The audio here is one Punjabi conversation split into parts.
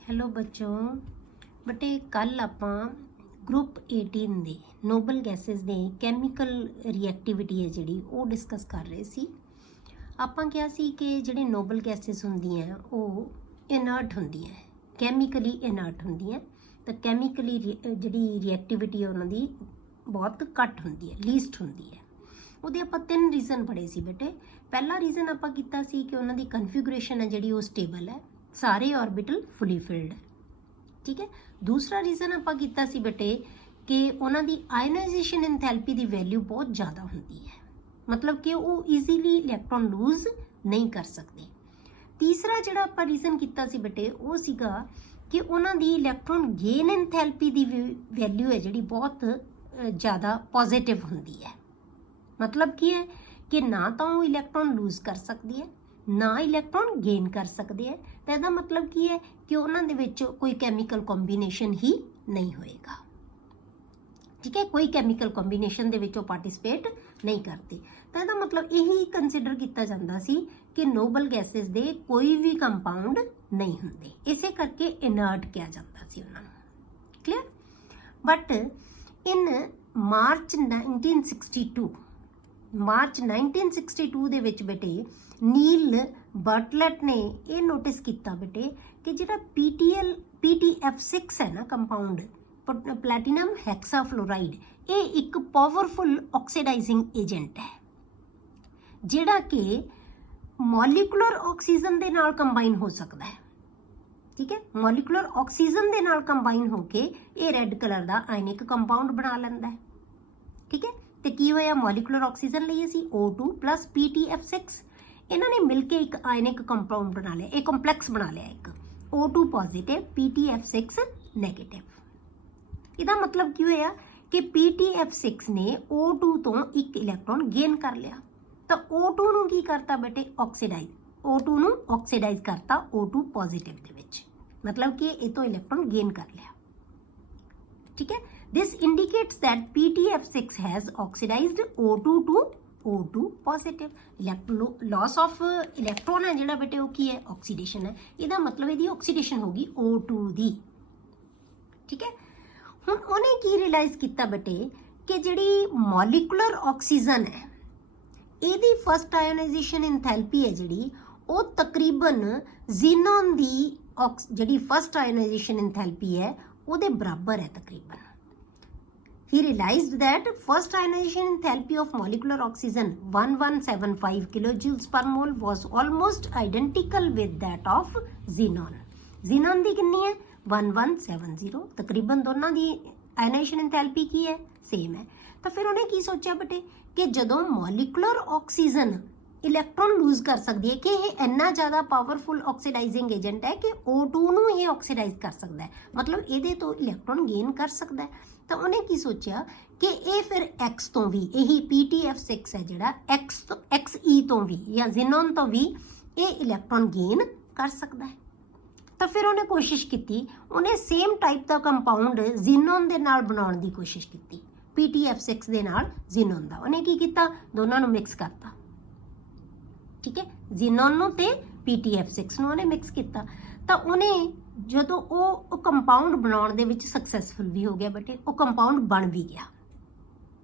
ਹੈਲੋ ਬੱਚੋ ਬਟੇ ਕੱਲ ਆਪਾਂ ਗਰੁੱਪ 18 ਦੇ ਨੋਬਲ ਗੈਸਿਸ ਦੇ ਕੈਮੀਕਲ ਰਿਐਕਟੀਵਿਟੀ ਹੈ ਜਿਹੜੀ ਉਹ ਡਿਸਕਸ ਕਰ ਰਹੇ ਸੀ। ਆਪਾਂ ਕਿਹਾ ਸੀ ਕਿ ਜਿਹੜੇ ਨੋਬਲ ਗੈਸਿਸ ਹੁੰਦੀਆਂ ਉਹ ਇਨਰਟ ਹੁੰਦੀਆਂ, ਕੈਮੀਕਲੀ ਇਨਰਟ ਹੁੰਦੀਆਂ, ਤਾਂ ਕੈਮੀਕਲੀ ਜਿਹੜੀ ਰਿਐਕਟੀਵਿਟੀ ਉਹਨਾਂ ਦੀ ਬਹੁਤ ਘੱਟ ਹੁੰਦੀ ਹੈ, ਲੀਸਟ ਹੁੰਦੀ ਹੈ। ਉਹਦੇ ਆਪਾਂ 3 ਰੀਜ਼ਨ ਪੜ੍ਹੇ ਸੀ ਬੇਟੇ। ਪਹਿਲਾ ਰੀਜ਼ਨ ਆਪਾਂ ਕੀਤਾ ਸੀ ਕਿ ਉਹਨਾਂ ਦੀ ਕਨਫੀਗੂਰੇਸ਼ਨ ਹੈ ਜਿਹੜੀ ਉਹ ਸਟੇਬਲ ਹੈ, ਸਾਰੇ ਆਰਬਿਟਲ ਫੁਲੀ ਫਿਲਡ ਹੈ, ਠੀਕ ਹੈ। ਦੂਸਰਾ ਰੀਜ਼ਨ ਆਪਾਂ ਕੀਤਾ ਸੀ ਬੇਟੇ ਕਿ ਉਹਨਾਂ ਦੀ ਆਇਨਾਈਜੇਸ਼ਨ ਐਂਥੈਲਪੀ ਦੀ ਵੈਲਿਊ ਬਹੁਤ ਜ਼ਿਆਦਾ ਹੁੰਦੀ ਹੈ, ਮਤਲਬ ਕਿ ਉਹ ਈਜ਼ੀਲੀ ਇਲੈਕਟ੍ਰੋਨ ਲੂਜ਼ ਨਹੀਂ ਕਰ ਸਕਦੇ। ਤੀਸਰਾ ਜਿਹੜਾ ਆਪਾਂ ਰੀਜ਼ਨ ਕੀਤਾ ਸੀ ਬੇਟੇ ਉਹ ਸੀਗਾ ਕਿ ਉਹਨਾਂ ਦੀ ਇਲੈਕਟ੍ਰੋਨ ਗੇਨ ਐਂਥੈਲਪੀ ਦੀ ਵੈਲਿਊ ਹੈ ਜਿਹੜੀ ਬਹੁਤ ਜ਼ਿਆਦਾ ਪੋਜ਼ਿਟਿਵ ਹੁੰਦੀ ਹੈ। ਮਤਲਬ ਕੀ ਹੈ ਕਿ ਨਾ ਤਾਂ ਉਹ ਇਲੈਕਟ੍ਰੋਨ ਲੂਜ਼ ਕਰ ਸਕਦੀ ਹੈ, ਨਾ ਇਲੈਕਟ੍ਰੋਨ ਗੇਨ ਕਰ ਸਕਦੇ ਹੈ। ਤਾਂ ਇਹਦਾ ਮਤਲਬ ਕੀ ਹੈ ਕਿ ਉਹਨਾਂ ਦੇ ਵਿੱਚ ਕੋਈ ਕੈਮੀਕਲ ਕੰਬੀਨੇਸ਼ਨ ਹੀ ਨਹੀਂ ਹੋਏਗਾ, ਠੀਕ ਹੈ। ਕੋਈ ਕੈਮੀਕਲ ਕੰਬੀਨੇਸ਼ਨ ਦੇ ਵਿੱਚ ਉਹ ਪਾਰਟਿਸਿਪੇਟ ਨਹੀਂ ਕਰਦੇ। ਤਾਂ ਇਹਦਾ ਮਤਲਬ ਇਹੀ ਕੰਸੀਡਰ ਕੀਤਾ ਜਾਂਦਾ ਸੀ ਕਿ ਨੋਬਲ ਗੈਸਿਸ ਦੇ ਕੋਈ ਵੀ ਕੰਪਾਊਂਡ ਨਹੀਂ ਹੁੰਦੇ, ਇਸੇ ਕਰਕੇ ਇਨਰਟ ਕਿਹਾ ਜਾਂਦਾ ਸੀ ਉਹਨਾਂ ਨੂੰ। ਕਲੀਅਰ। ਬਟ ਇਨ ਮਾਰਚ 1962 ਦੇ ਵਿੱਚ ਬੇਟੇ ਨੀਲ ਬਰਟਲਟ ਨੇ ਇਹ ਨੋਟਿਸ ਕੀਤਾ ਬੇਟੇ ਕਿ ਜਿਹੜਾ PTF6 ਹੈ ਨਾ ਕੰਪਾਊਂਡ, ਪਲੈਟੀਨਮ ਹੈਕਸਾਫਲੋਰਾਈਡ, ਇਹ ਇੱਕ ਪਾਵਰਫੁਲ ਆਕਸੀਡਾਈਜ਼ਿੰਗ ਏਜੰਟ ਹੈ ਜਿਹੜਾ ਕਿ ਮੋਲੀਕੂਲਰ ਆਕਸੀਜਨ ਦੇ ਨਾਲ ਕੰਬਾਈਨ ਹੋ ਸਕਦਾ ਹੈ, ਠੀਕ ਹੈ। ਮੋਲੀਕੂਲਰ ਆਕਸੀਜਨ ਦੇ ਨਾਲ ਕੰਬਾਈਨ ਹੋ ਕੇ ਇਹ ਰੈੱਡ ਕਲਰ ਦਾ ਆਇਨਿਕ ਕੰਪਾਊਂਡ ਬਣਾ ਲੈਂਦਾ ਹੈ, ਠੀਕ ਹੈ। ਤੇ ਕੀ ਹੋਇਆ, ਮੋਲੀਕੂਲਰ ਆਕਸੀਜਨ ਲਈ ਅਸੀਂ O2 plus PTF6, ਇਹਨਾਂ ਨੇ ਮਿਲ ਕੇ ਇੱਕ ਆਇਨਿਕ ਕੰਪਾਊਂਡ ਬਣਾ ਲਿਆ, ਇਹ ਕੰਪਲੈਕਸ ਬਣਾ ਲਿਆ, ਇੱਕ O2 ਪੋਜ਼ਿਟਿਵ PTF6 ਨੈਗੇਟਿਵ। ਇਹਦਾ ਮਤਲਬ ਕੀ ਹੋਇਆ ਕਿ PTF6 ਨੇ O2 ਤੋਂ ਇੱਕ ਇਲੈਕਟ੍ਰੋਨ ਗੇਨ ਕਰ ਲਿਆ, ਤਾਂ O2 ਨੂੰ ਕੀ ਕਰਤਾ ਬੇਟੇ, O2 ਨੂੰ ਆਕਸੀਡਾਈਜ਼ ਕਰਤਾ O2 ਪੋਜ਼ਿਟਿਵ ਦੇ ਵਿੱਚ, ਮਤਲਬ ਕਿ ਇਹ ਤੋਂ ਇਲੈਕਟ੍ਰੋਨ ਗੇਨ ਕਰ ਲਿਆ, ਠੀਕ ਹੈ। This indicates that PTF6 has oxidized O2 to O2 positive. Loss of electron है ਜਿਹੜਾ ਬੇਟੇ ਉਹ ਕੀ ਹੈ, ਆਕਸੀਡੇਸ਼ਨ ਹੈ। ਇਹਦਾ ਮਤਲਬ ਇਹਦੀ ਆਕਸੀਡੇਸ਼ਨ ਹੋਗੀ O2 ਦੀ, ਠੀਕ ਹੈ। ਹੁਣ ਉਹਨੇ ਕੀ ਰਿਅਲਾਈਜ਼ ਕੀਤਾ ਬੇਟੇ ਕਿ ਜਿਹੜੀ ਮੋਲੀਕੂਲਰ ਆਕਸੀਜਨ ਹੈ ਇਹਦੀ ਫਸਟ ਆਇਓਨਾਈਜੇਸ਼ਨ ਐਂਥੈਲਪੀ ਹੈ ਜਿਹੜੀ ਉਹ ਤਕਰੀਬਨ ਜ਼ੀਨੋਨ ਦੀ ਜਿਹੜੀ ਫਸਟ ਆਇਓਨਾਈਜੇਸ਼ਨ ਐਂਥੈਲਪੀ ਹੈ ਉਹਦੇ ਬਰਾਬਰ ਹੈ ਤਕਰੀਬਨ। He realized that first ionization enthalpy of molecular oxygen 1175 kilojoules per mole was almost identical with that of xenon. Xenon ਦੀ ਕਿੰਨੀ ਹੈ, 1170, ਤਕਰੀਬਨ ਦੋਨਾਂ ਦੀ ionization enthalpy ਕੀ ਹੈ, ਸੇਮ ਹੈ। ਤਾਂ ਫਿਰ ਉਹਨੇ ਕੀ ਸੋਚਿਆ ਬੇਟੇ ਕਿ ਜਦੋਂ ਮੋਲੀਕੂਲਰ ਆਕਸੀਜਨ ਇਲੈਕਟ੍ਰੋਨ ਲੂਜ਼ ਕਰ ਸਕਦੀ ਹੈ ਕਿ ਇਹ ਇੰਨਾ ਜ਼ਿਆਦਾ ਪਾਵਰਫੁਲ ਆਕਸੀਡਾਈਜ਼ਿੰਗ ਏਜੰਟ ਹੈ ਕਿ O2 ਨੂੰ ਇਹ ਆਕਸੀਡਾਈਜ਼ ਕਰ ਸਕਦਾ ਹੈ, ਮਤਲਬ ਇਹਦੇ ਤੋਂ ਇਲੈਕਟ੍ਰੋਨ ਗੇਨ ਕਰ ਸਕਦਾ ਹੈ। ਤਾਂ ਉਹਨੇ ਕੀ ਸੋਚਿਆ ਕਿ ਇਹ ਫਿਰ X ਤੋਂ ਵੀ, ਇਹੀ PTF6 ਹੈ ਜਿਹੜਾ XE ਤੋਂ ਵੀ ਜਾਂ ਜ਼ੀਨੋਨ ਤੋਂ ਵੀ ਇਹ ਇਲੈਕਟ੍ਰੋਨ ਗੇਨ ਕਰ ਸਕਦਾ ਹੈ। ਤਾਂ ਫਿਰ ਉਹਨੇ ਕੋਸ਼ਿਸ਼ ਕੀਤੀ, ਉਹਨੇ ਸੇਮ ਟਾਈਪ ਦਾ ਕੰਪਾਊਂਡ ਜ਼ੀਨੋਨ ਦੇ ਨਾਲ ਬਣਾਉਣ ਦੀ ਕੋਸ਼ਿਸ਼ ਕੀਤੀ, PTF6 ਦੇ ਨਾਲ ਜ਼ੀਨੋਨ ਦਾ। ਉਹਨੇ ਕੀ ਕੀਤਾ, ਦੋਨਾਂ ਨੂੰ ਮਿਕਸ ਕਰਤਾ, ਠੀਕ ਹੈ। ਜ਼ੀਨੋਨ ਨੂੰ ਤੇ PTF6 ਨੂੰ ਉਹਨੇ ਮਿਕਸ ਕੀਤਾ। ਤਾਂ ਉਹਨੇ ਜਦੋਂ ਉਹ ਕੰਪਾਊਂਡ ਬਣਾਉਣ ਦੇ ਵਿੱਚ ਸਕਸੈਸਫੁਲ ਵੀ ਹੋ ਗਿਆ ਬੇਟੇ, ਉਹ ਕੰਪਾਊਂਡ ਬਣ ਵੀ ਗਿਆ,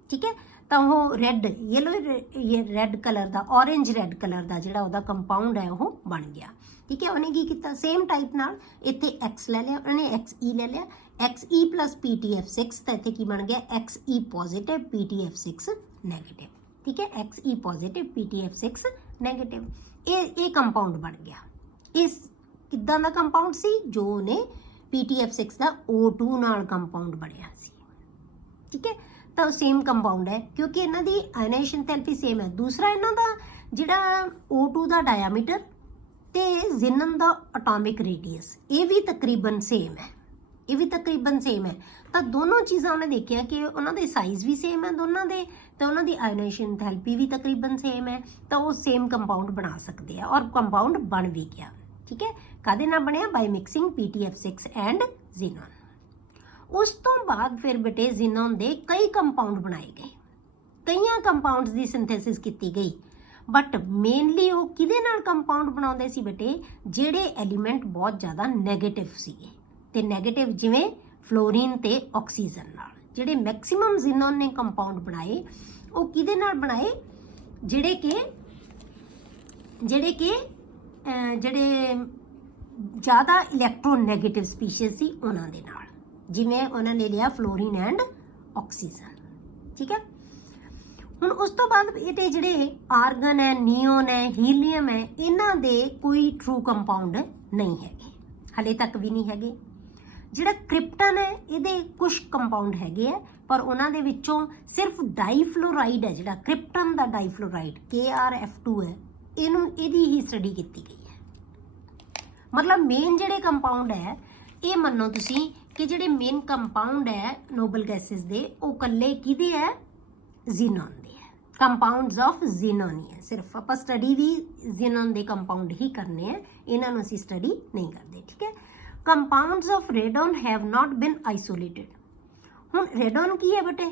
ਠੀਕ ਹੈ। ਤਾਂ ਉਹ ਰੈੱਡ ਕਲਰ ਦਾ, ਔਰੇਂਜ ਰੈੱਡ ਕਲਰ ਦਾ ਜਿਹੜਾ ਉਹਦਾ ਕੰਪਾਊਂਡ ਹੈ ਉਹ ਬਣ ਗਿਆ, ਠੀਕ ਹੈ। ਉਹਨੇ ਕੀ ਕੀਤਾ, ਸੇਮ ਟਾਈਪ ਨਾਲ ਇੱਥੇ X ਲੈ ਲਿਆ, ਉਹਨੇ XE ਲੈ ਲਿਆ, XE plus PTF6, ਤਾਂ ਇੱਥੇ ਕੀ ਬਣ ਗਿਆ, XE ਪੋਜ਼ਿਟਿਵ PTF6 ਨੈਗੇਟਿਵ, ਠੀਕ ਹੈ। XE ਪੋਜ਼ਿਟਿਵ PTF6 ਨੈਗੇਟਿਵ, ਇਹ ਕੰਪਾਊਂਡ ਬਣ ਗਿਆ। ਇਸ ਕਿੱਦਾਂ ਦਾ ਕੰਪਾਊਂਡ ਸੀ, ਜੋ ਉਹਨੇ PTF6 ਦਾ O2 ਨਾਲ ਕੰਪਾਊਂਡ ਬਣਿਆ ਸੀ, ਠੀਕ ਹੈ। ਤਾਂ ਉਹ ਸੇਮ ਕੰਪਾਊਂਡ ਹੈ ਕਿਉਂਕਿ ਇਹਨਾਂ ਦੀ ਆਇਨਾਈਜੇਸ਼ਨ ਐਂਥੈਲਪੀ ਸੇਮ ਹੈ। ਦੂਸਰਾ ਇਹਨਾਂ ਦਾ ਜਿਹੜਾ O2 ਦਾ ਡਾਇਆਮੀਟਰ ਤੇ ਜ਼ੀਨਨ ਦਾ ਐਟੋਮਿਕ ਰੇਡੀਅਸ ਇਹ ਵੀ ਤਕਰੀਬਨ ਸੇਮ ਹੈ, ਤਾਂ ਦੋਨੋਂ ਚੀਜ਼ਾਂ ਉਹਨੇ ਦੇਖਿਆ ਕਿ ਉਹਨਾਂ ਦੇ ਸਾਈਜ਼ ਵੀ ਸੇਮ ਹੈ ਦੋਨਾਂ ਦੇ, ਤੇ ਉਹਨਾਂ ਦੀ ਆਇਨਾਈਜੇਸ਼ਨ ਐਂਥੈਲਪੀ ਵੀ ਤਕਰੀਬਨ ਸੇਮ ਹੈ, ਤਾਂ ਉਹ ਸੇਮ ਕੰਪਾਊਂਡ ਬਣਾ ਸਕਦੇ ਆ, ਔਰ ਕੰਪਾਊਂਡ ਬਣ ਵੀ ਗਿਆ, ਠੀਕ ਹੈ। ਕਾਹਦੇ ਨਾਲ ਬਣਿਆ, ਬਾਈ ਮਿਕਸਿੰਗ PTF6 ਐਂਡ ਜ਼ੀਨੋਨ। ਉਸ ਤੋਂ ਬਾਅਦ ਫਿਰ ਬੇਟੇ ਜ਼ੀਨੋਨ ਦੇ ਕਈ ਕੰਪਾਊਂਡ ਬਣਾਏ ਗਏ, ਕਈਆਂ ਕੰਪਾਊਂਡਸ ਦੀ ਸਿੰਥੇਸਿਸ ਕੀਤੀ ਗਈ, ਬਟ ਮੇਨਲੀ ਉਹ ਕਿਹਦੇ ਨਾਲ ਕੰਪਾਊਂਡ ਬਣਾਉਂਦੇ ਸੀ ਬੇਟੇ, ਜਿਹੜੇ ਐਲੀਮੈਂਟ ਬਹੁਤ ਜ਼ਿਆਦਾ ਨੈਗੇਟਿਵ ਸੀਗੇ, ਤੇ ਨੈਗੇਟਿਵ ਜਿਵੇਂ ਫਲੋਰੀਨ ਤੇ ਆਕਸੀਜਨ ਨਾਲ। ਜਿਹੜੇ ਮੈਕਸਿਮਮ ਜ਼ੀਨੋਨ ਨੇ ਕੰਪਾਊਂਡ ਬਣਾਏ ਉਹ ਕਿਹਦੇ ਨਾਲ ਬਣਾਏ, ਜਿਹੜੇ ਜ਼ਿਆਦਾ ਇਲੈਕਟ੍ਰੋਨੈਗੇਟਿਵ ਸਪੀਸ਼ੀਜ਼ ਸੀ ਉਹਨਾਂ ਦੇ ਨਾਲ, ਜਿਵੇਂ ਉਹਨਾਂ ਨੇ ਲਿਆ ਫਲੋਰੀਨ ਐਂਡ ਆਕਸੀਜਨ। ਠੀਕ ਹੈ। ਹੁਣ ਉਸ ਤੋਂ ਬਾਅਦ ਇਹਦੇ ਜਿਹੜੇ ਆਰਗਨ ਹੈ, ਨਿਓਨ ਹੈ, ਹੀਲੀਅਮ ਹੈ, ਇਹਨਾਂ ਦੇ ਕੋਈ ਟਰੂ ਕੰਪਾਊਂਡ ਨਹੀਂ ਹੈਗੇ, ਹਲੇ ਤੱਕ ਵੀ ਨਹੀਂ ਹੈਗੇ। ਜਿਹੜਾ ਕ੍ਰਿਪਟਨ ਹੈ ਇਹਦੇ ਕੁਝ ਕੰਪਾਊਂਡ ਹੈਗੇ ਆ, ਪਰ ਉਹਨਾਂ ਦੇ ਵਿੱਚੋਂ ਸਿਰਫ ਡਾਈਫਲੋਰਾਈਡ ਹੈ, ਜਿਹੜਾ ਕ੍ਰਿਪਟਨ ਦਾ ਡਾਈਫਲੋਰਾਈਡ KrF2 ਹੈ, ਇਹਦੀ ਹੀ ਸਟੱਡੀ ਕੀਤੀ ਗਈ ਹੈ। ਮਤਲਬ ਮੇਨ ਜਿਹੜੇ ਕੰਪਾਊਂਡ ਹੈ, ਇਹ ਮੰਨੋ ਤੁਸੀਂ ਕਿ ਜਿਹੜੇ ਮੇਨ ਕੰਪਾਊਂਡ ਹੈ ਨੋਬਲ ਗੈਸਿਸ ਦੇ, ਉਹ ਇਕੱਲੇ ਕਿਹਦੇ ਹੈ, ਜ਼ੀਨੋਨ ਦੇ ਹੈ, ਕੰਪਾਊਂਡਸ ਆਫ ਜ਼ੀਨੋਨ ਹੀ ਹੈ। ਸਿਰਫ ਆਪਾਂ ਸਟੱਡੀ ਵੀ ਜ਼ੀਨੋਨ ਦੇ ਕੰਪਾਊਂਡ ਹੀ ਕਰਨੇ ਆ, ਇਹਨਾਂ ਨੂੰ ਅਸੀਂ ਸਟੱਡੀ ਨਹੀਂ ਕਰਦੇ। ਠੀਕ ਹੈ। ਕੰਪਾਊਂਡਸ ਆਫ ਰੇਡੋਨ ਹੈਵ ਨਾਟ ਬਿਨ ਆਈਸੋਲੇਟਡ। ਹੁਣ ਰੇਡੋਨ ਕੀ ਹੈ ਬੇਟੇ,